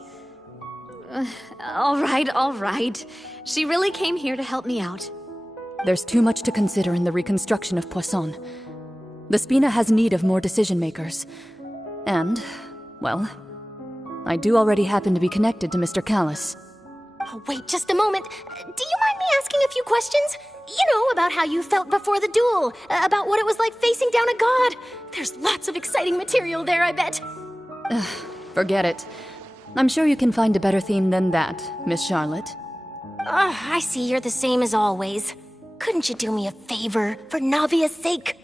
All right. She really came here to help me out. There's too much to consider in the reconstruction of Poisson. The Spina has need of more decision-makers. And, well, I do already happen to be connected to Mr. Callis. Oh, wait just a moment. Do you mind me asking a few questions? You know, about how you felt before the duel, about what it was like facing down a god. There's lots of exciting material there, I bet. Forget it. I'm sure you can find a better theme than that, Miss Charlotte. I see you're the same as always. Couldn't you do me a favor, for Navia's sake?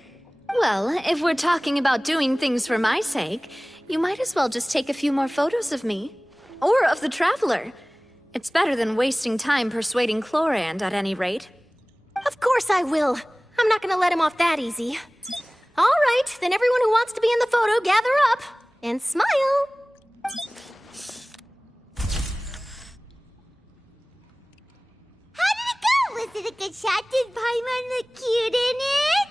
Well, if we're talking about doing things for my sake, you might as well just take a few more photos of me. Or of the Traveler. It's better than wasting time persuading Clorinde, at any rate. Of course I will. I'm not gonna let him off that easy. All right, then everyone who wants to be in the photo, gather up. And smile. How did it go? Was it a good shot? Did Paimon look cute in it?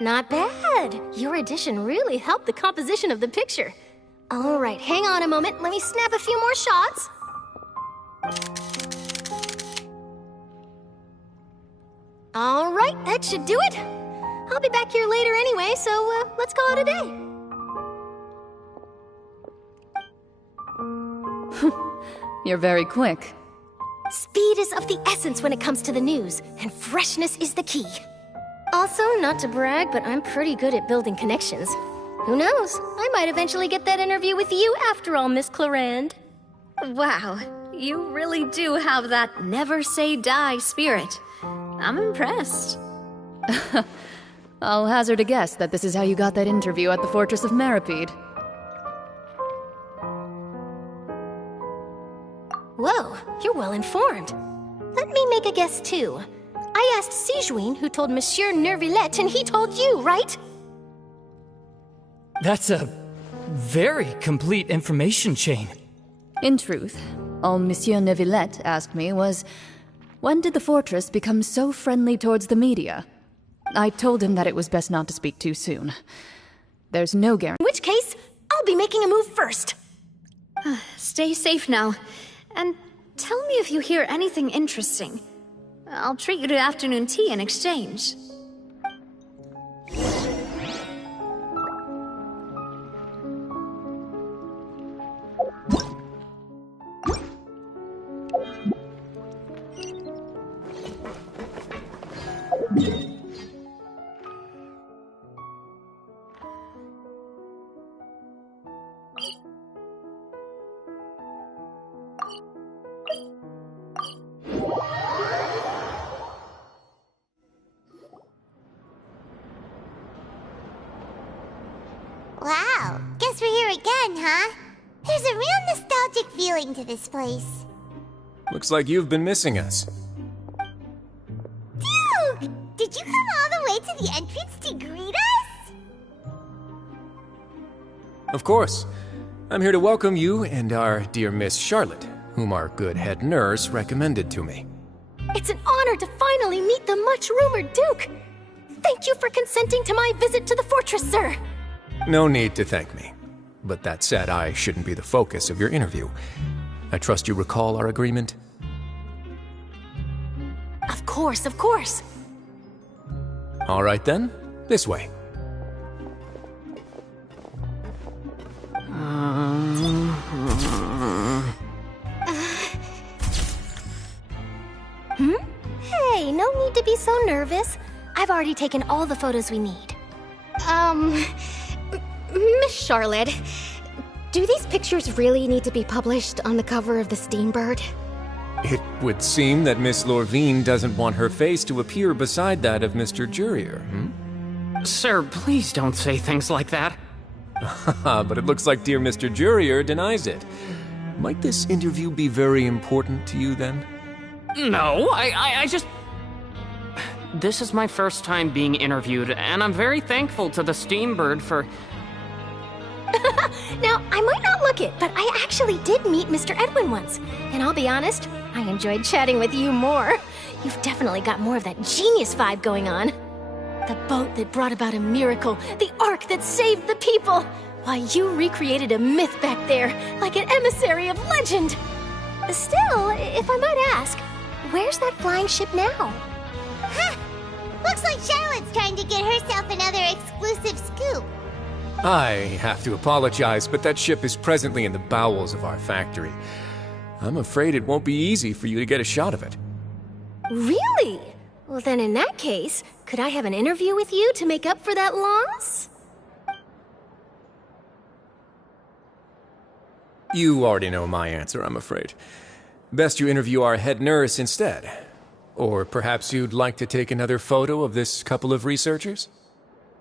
Not bad. Your addition really helped the composition of the picture. All right, hang on a moment. Let me snap a few more shots. All right, that should do it. I'll be back here later anyway, so let's call it a day. You're very quick. Speed is of the essence when it comes to the news, and freshness is the key. Also, not to brag, but I'm pretty good at building connections. Who knows? I might eventually get that interview with you after all, Miss Clorinde. Wow, you really do have that never say die spirit. I'm impressed. I'll hazard a guess that this is how you got that interview at the Fortress of Meripede. Whoa, you're well informed. Let me make a guess too. I asked Sijuin, who told Monsieur Neuvillette, and he told you, right? That's a very complete information chain. In truth, all Monsieur Neuvillette asked me was, when did the fortress become so friendly towards the media? I told him that it was best not to speak too soon. There's no guarantee. In which case, I'll be making a move first. Stay safe now. And tell me if you hear anything interesting. I'll treat you to afternoon tea in exchange. Wow, guess we're here again, huh? There's a real nostalgic feeling to this place. Looks like you've been missing us. Duke! Did you come all the way to the entrance to greet us? Of course. I'm here to welcome you and our dear Miss Charlotte, whom our good head nurse recommended to me. It's an honor to finally meet the much-rumored Duke. Thank you for consenting to my visit to the fortress, sir. No need to thank me. But that said, I shouldn't be the focus of your interview. I trust you recall our agreement? Of course, of course. All right then, this way. Hey, no need to be so nervous. I've already taken all the photos we need. Miss Charlotte, Do these pictures really need to be published on the cover of the Steambird? It would seem that Miss Lorvine doesn't want her face to appear beside that of Mr. Jurier, Sir, please don't say things like that. But it looks like dear Mr. Jurier denies it. Might this interview be very important to you, then? No, I just... This is my first time being interviewed, and I'm very thankful to the Steambird for... Now, I might not look it, but I actually did meet Mr. Edwin once. And I'll be honest, I enjoyed chatting with you more. You've definitely got more of that genius vibe going on. The boat that brought about a miracle, the ark that saved the people. Why, you recreated a myth back there, like an emissary of legend. Still, if I might ask, where's that flying ship now? Huh! Looks like Charlotte's trying to get herself another exclusive scoop. I have to apologize, but that ship is presently in the bowels of our factory. I'm afraid it won't be easy for you to get a shot of it. Really? Well, then in that case, could I have an interview with you to make up for that loss? You already know my answer, I'm afraid. Best you interview our head nurse instead. Or perhaps you'd like to take another photo of this couple of researchers?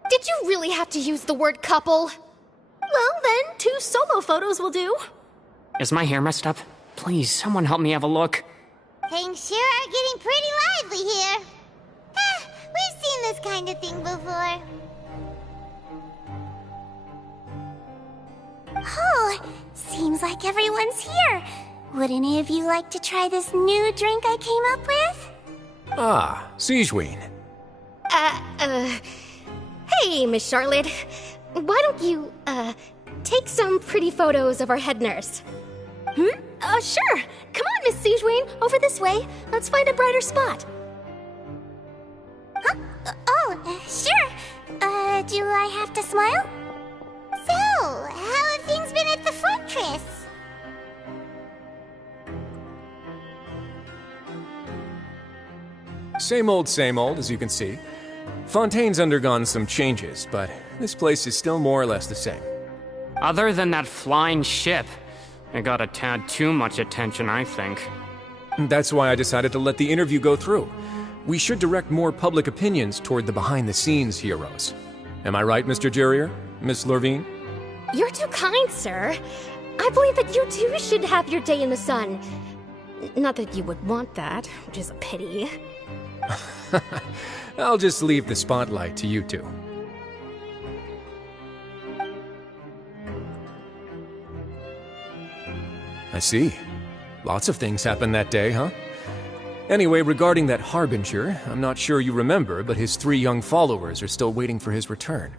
Did you really have to use the word couple? Well, then, 2 solo photos will do. Is my hair messed up? Please, someone help me have a look. Things sure are getting pretty lively here. We've seen this kind of thing before. Oh, seems like everyone's here. Would any of you like to try this new drink I came up with? Ah, Siegeween. Hey, Miss Charlotte. Why don't you, take some pretty photos of our head nurse? Sure. Come on, Miss Siegeween, over this way. Let's find a brighter spot. Huh? Sure. Do I have to smile? So, how have things been at the fortress? Same old, as you can see. Fontaine's undergone some changes, but this place is still more or less the same. Other than that flying ship, it got a tad too much attention, I think. That's why I decided to let the interview go through. We should direct more public opinions toward the behind-the-scenes heroes. Am I right, Mr. Jurier? Miss Lorvine? You're too kind, sir. I believe that you too should have your day in the sun. Not that you would want that, which is a pity. I'll just leave the spotlight to you two. I see. Lots of things happened that day, huh? Anyway, regarding that Harbinger, I'm not sure you remember, but his 3 young followers are still waiting for his return.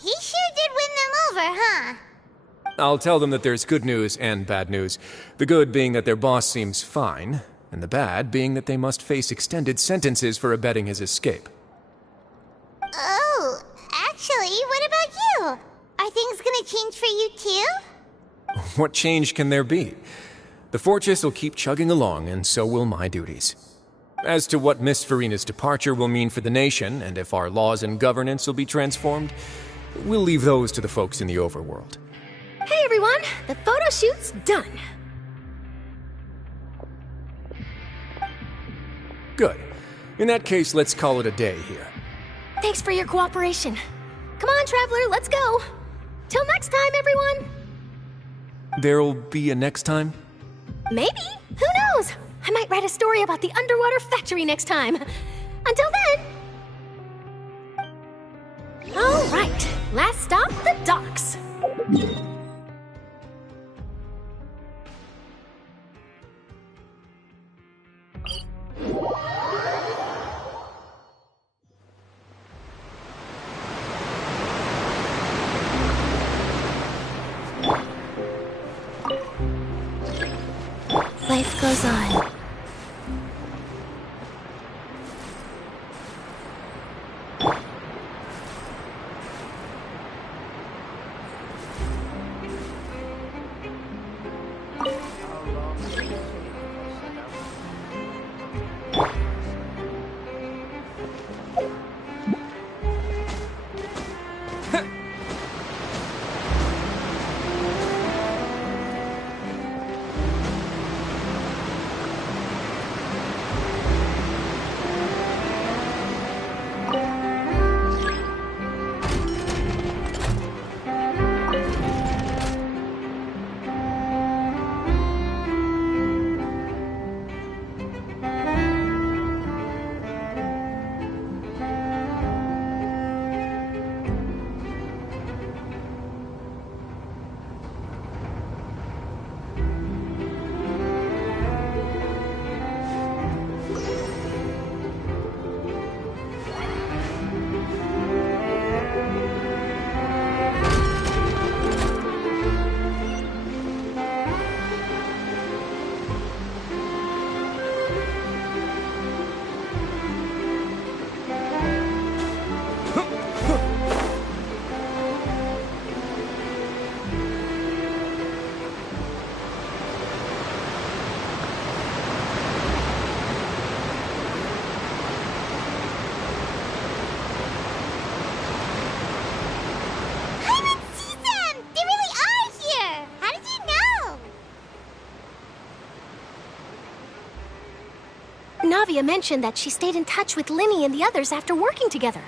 He sure did win them over, huh? I'll tell them that there's good news and bad news. The good being that their boss seems fine, and the bad being that they must face extended sentences for abetting his escape. Oh, actually, what about you? Are things gonna change for you too? What change can there be? The fortress will keep chugging along, and so will my duties. As to what Miss Farina's departure will mean for the nation, and if our laws and governance will be transformed, we'll leave those to the folks in the overworld. Hey everyone, the photo shoot's done. Good. In that case, let's call it a day here. Thanks for your cooperation. Come on, Traveler, let's go. Till next time, everyone. There'll be a next time? Maybe. Who knows? I might write a story about the underwater factory next time. Until then. All right. Last stop, the docks. Life goes on. Julia mentioned that she stayed in touch with Linny and the others after working together.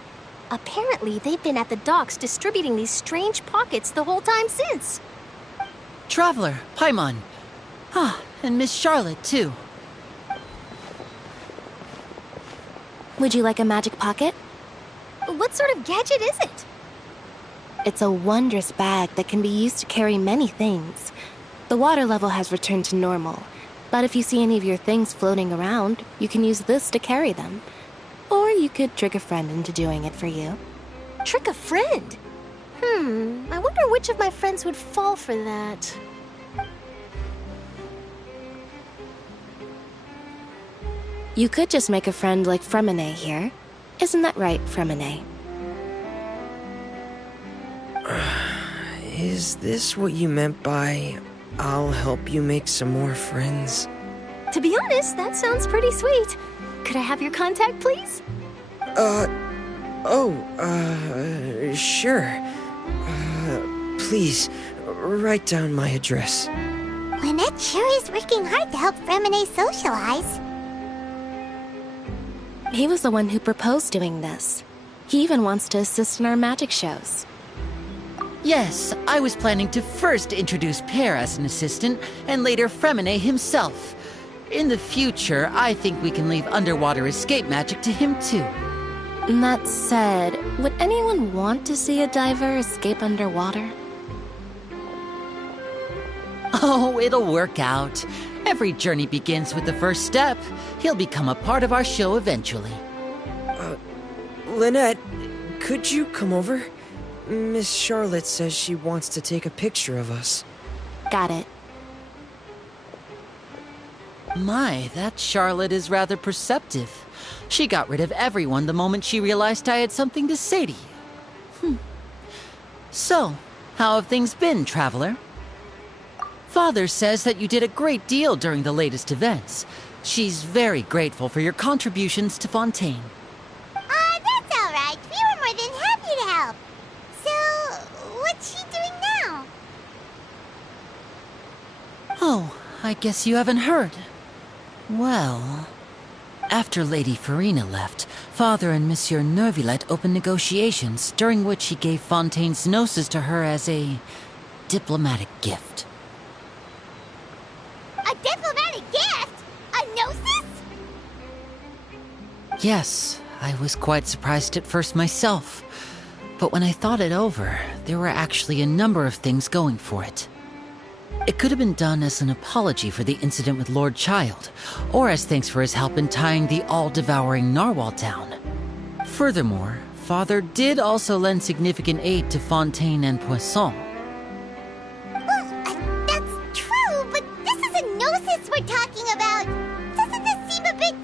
Apparently, they've been at the docks distributing these strange pockets the whole time since. Traveler, Paimon. Ah, and Miss Charlotte, too. Would you like a magic pocket? What sort of gadget is it? It's a wondrous bag that can be used to carry many things. The water level has returned to normal, but if you see any of your things floating around, you can use this to carry them. Or you could trick a friend into doing it for you. Trick a friend? I wonder which of my friends would fall for that. You could just make a friend like Fremine here. Isn't that right, Fremine? Is this what you meant by, I'll help you make some more friends? To be honest, that sounds pretty sweet. Could I have your contact, please? Sure. Please, write down my address. Lynette sure is working hard to help Fremine socialize. He was the one who proposed doing this. He even wants to assist in our magic shows. Yes, I was planning to first introduce Pear as an assistant, and later Fremine himself. In the future, I think we can leave underwater escape magic to him too. That said, would anyone want to see a diver escape underwater? Oh, it'll work out. Every journey begins with the first step. He'll become a part of our show eventually. Lynette, could you come over? Miss Charlotte says she wants to take a picture of us. Got it. My, that Charlotte is rather perceptive. She got rid of everyone the moment she realized I had something to say to you. So, how have things been, Traveler? Father says that you did a great deal during the latest events. She's very grateful for your contributions to Fontaine. That's all right. We were more than happy to help. So, what's she doing now? Oh, I guess you haven't heard. Well, after Lady Farina left, Father and Monsieur Neuvillette opened negotiations, during which he gave Fontaine's gnosis to her as a diplomatic gift. A diplomatic gift? A gnosis? Yes, I was quite surprised at first myself. But when I thought it over, there were actually a number of things going for it. It could have been done as an apology for the incident with Lord Child, or as thanks for his help in tying the all-devouring narwhal down. Furthermore, Father did also lend significant aid to Fontaine and Poisson. Well, that's true, but this is a gnosis we're talking about. Doesn't this seem a bit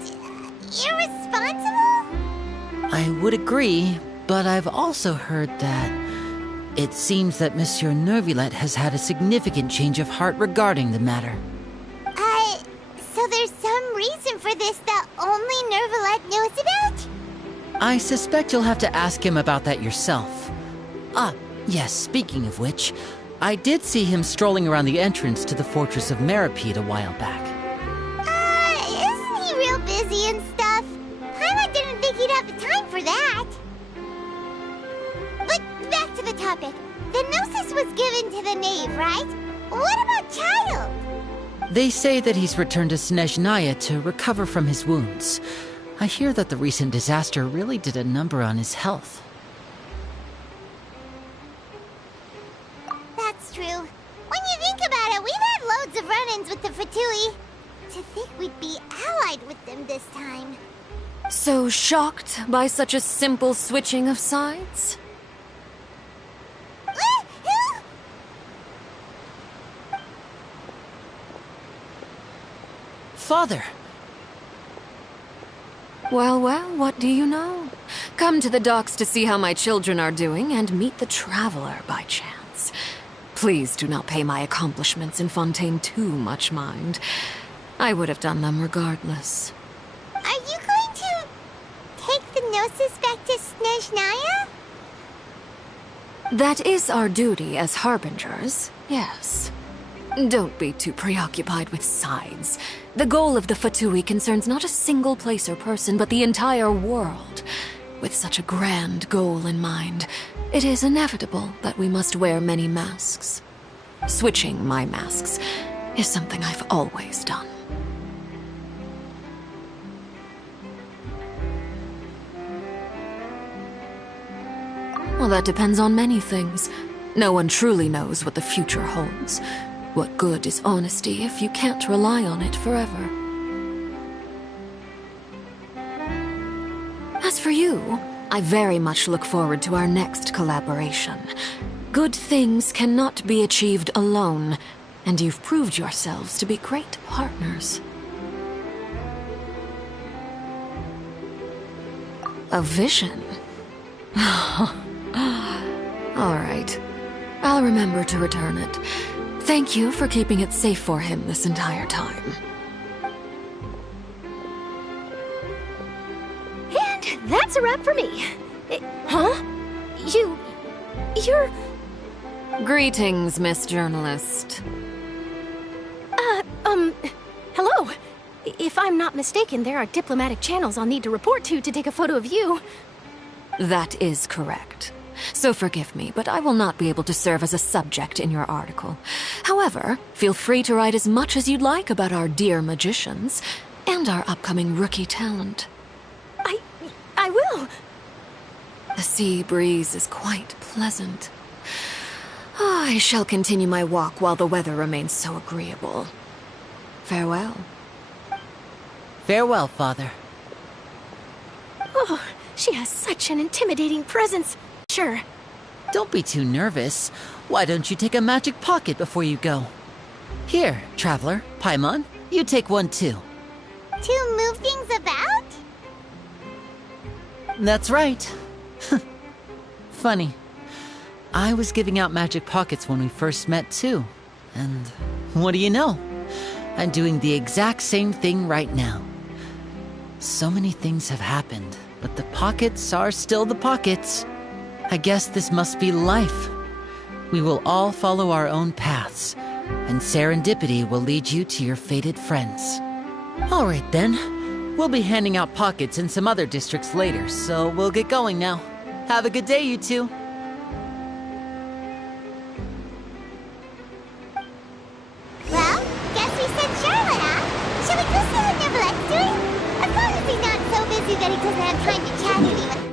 irresponsible? I would agree, but I've also heard that it seems that Monsieur Neuvillette has had a significant change of heart regarding the matter. So there's some reason for this that only Neuvillette knows about? I suspect you'll have to ask him about that yourself. Ah, yes, speaking of which, I did see him strolling around the entrance to the Fortress of Meripede a while back. Isn't he real busy and stuff? Paimon didn't think he'd have the time for that. But back to the topic. The gnosis was given to the knave, right? What about Child? They say that he's returned to Snezhnaya to recover from his wounds. I hear that the recent disaster really did a number on his health. That's true. When you think about it, we've had loads of run-ins with the Fatui. To think we'd be allied with them this time. So shocked by such a simple switching of sides? Father! Well, what do you know? Come to the docks to see how my children are doing and meet the Traveler by chance. Please do not pay my accomplishments in Fontaine too much mind. I would have done them regardless. Are you going to take the gnosis back to Snezhnaya? That is our duty as harbingers, yes. Don't be too preoccupied with sides. The goal of the Fatui concerns not a single place or person, but the entire world. With such a grand goal in mind, it is inevitable that we must wear many masks. Switching my masks is something I've always done. Well, that depends on many things. No one truly knows what the future holds. What good is honesty if you can't rely on it forever? As for you, I very much look forward to our next collaboration. Good things cannot be achieved alone, and you've proved yourselves to be great partners. A vision? All right. I'll remember to return it. Thank you for keeping it safe for him this entire time. And that's a wrap for me. Huh? You're... Greetings, Miss Journalist. Hello. If I'm not mistaken, there are diplomatic channels I'll need to report to take a photo of you. That is correct. So forgive me, but I will not be able to serve as a subject in your article. However, feel free to write as much as you'd like about our dear magicians and our upcoming rookie talent. I will. The sea breeze is quite pleasant. I shall continue my walk while the weather remains so agreeable. Farewell. Farewell, Father. Oh, she has such an intimidating presence. Sure. Don't be too nervous. Why don't you take a magic pocket before you go? Here, Traveler, Paimon, you take one too. To move things about? That's right. Funny. I was giving out magic pockets when we first met too. And what do you know? I'm doing the exact same thing right now. So many things have happened, but the pockets are still the pockets. I guess this must be life. We will all follow our own paths, and serendipity will lead you to your fated friends. All right then. We'll be handing out pockets in some other districts later, so we'll get going now. Have a good day, you two. Well, guess we sent Charlotte, huh? Shall we go see what Neverlette's doing? As long as he's not so busy that he doesn't have time to chat with me with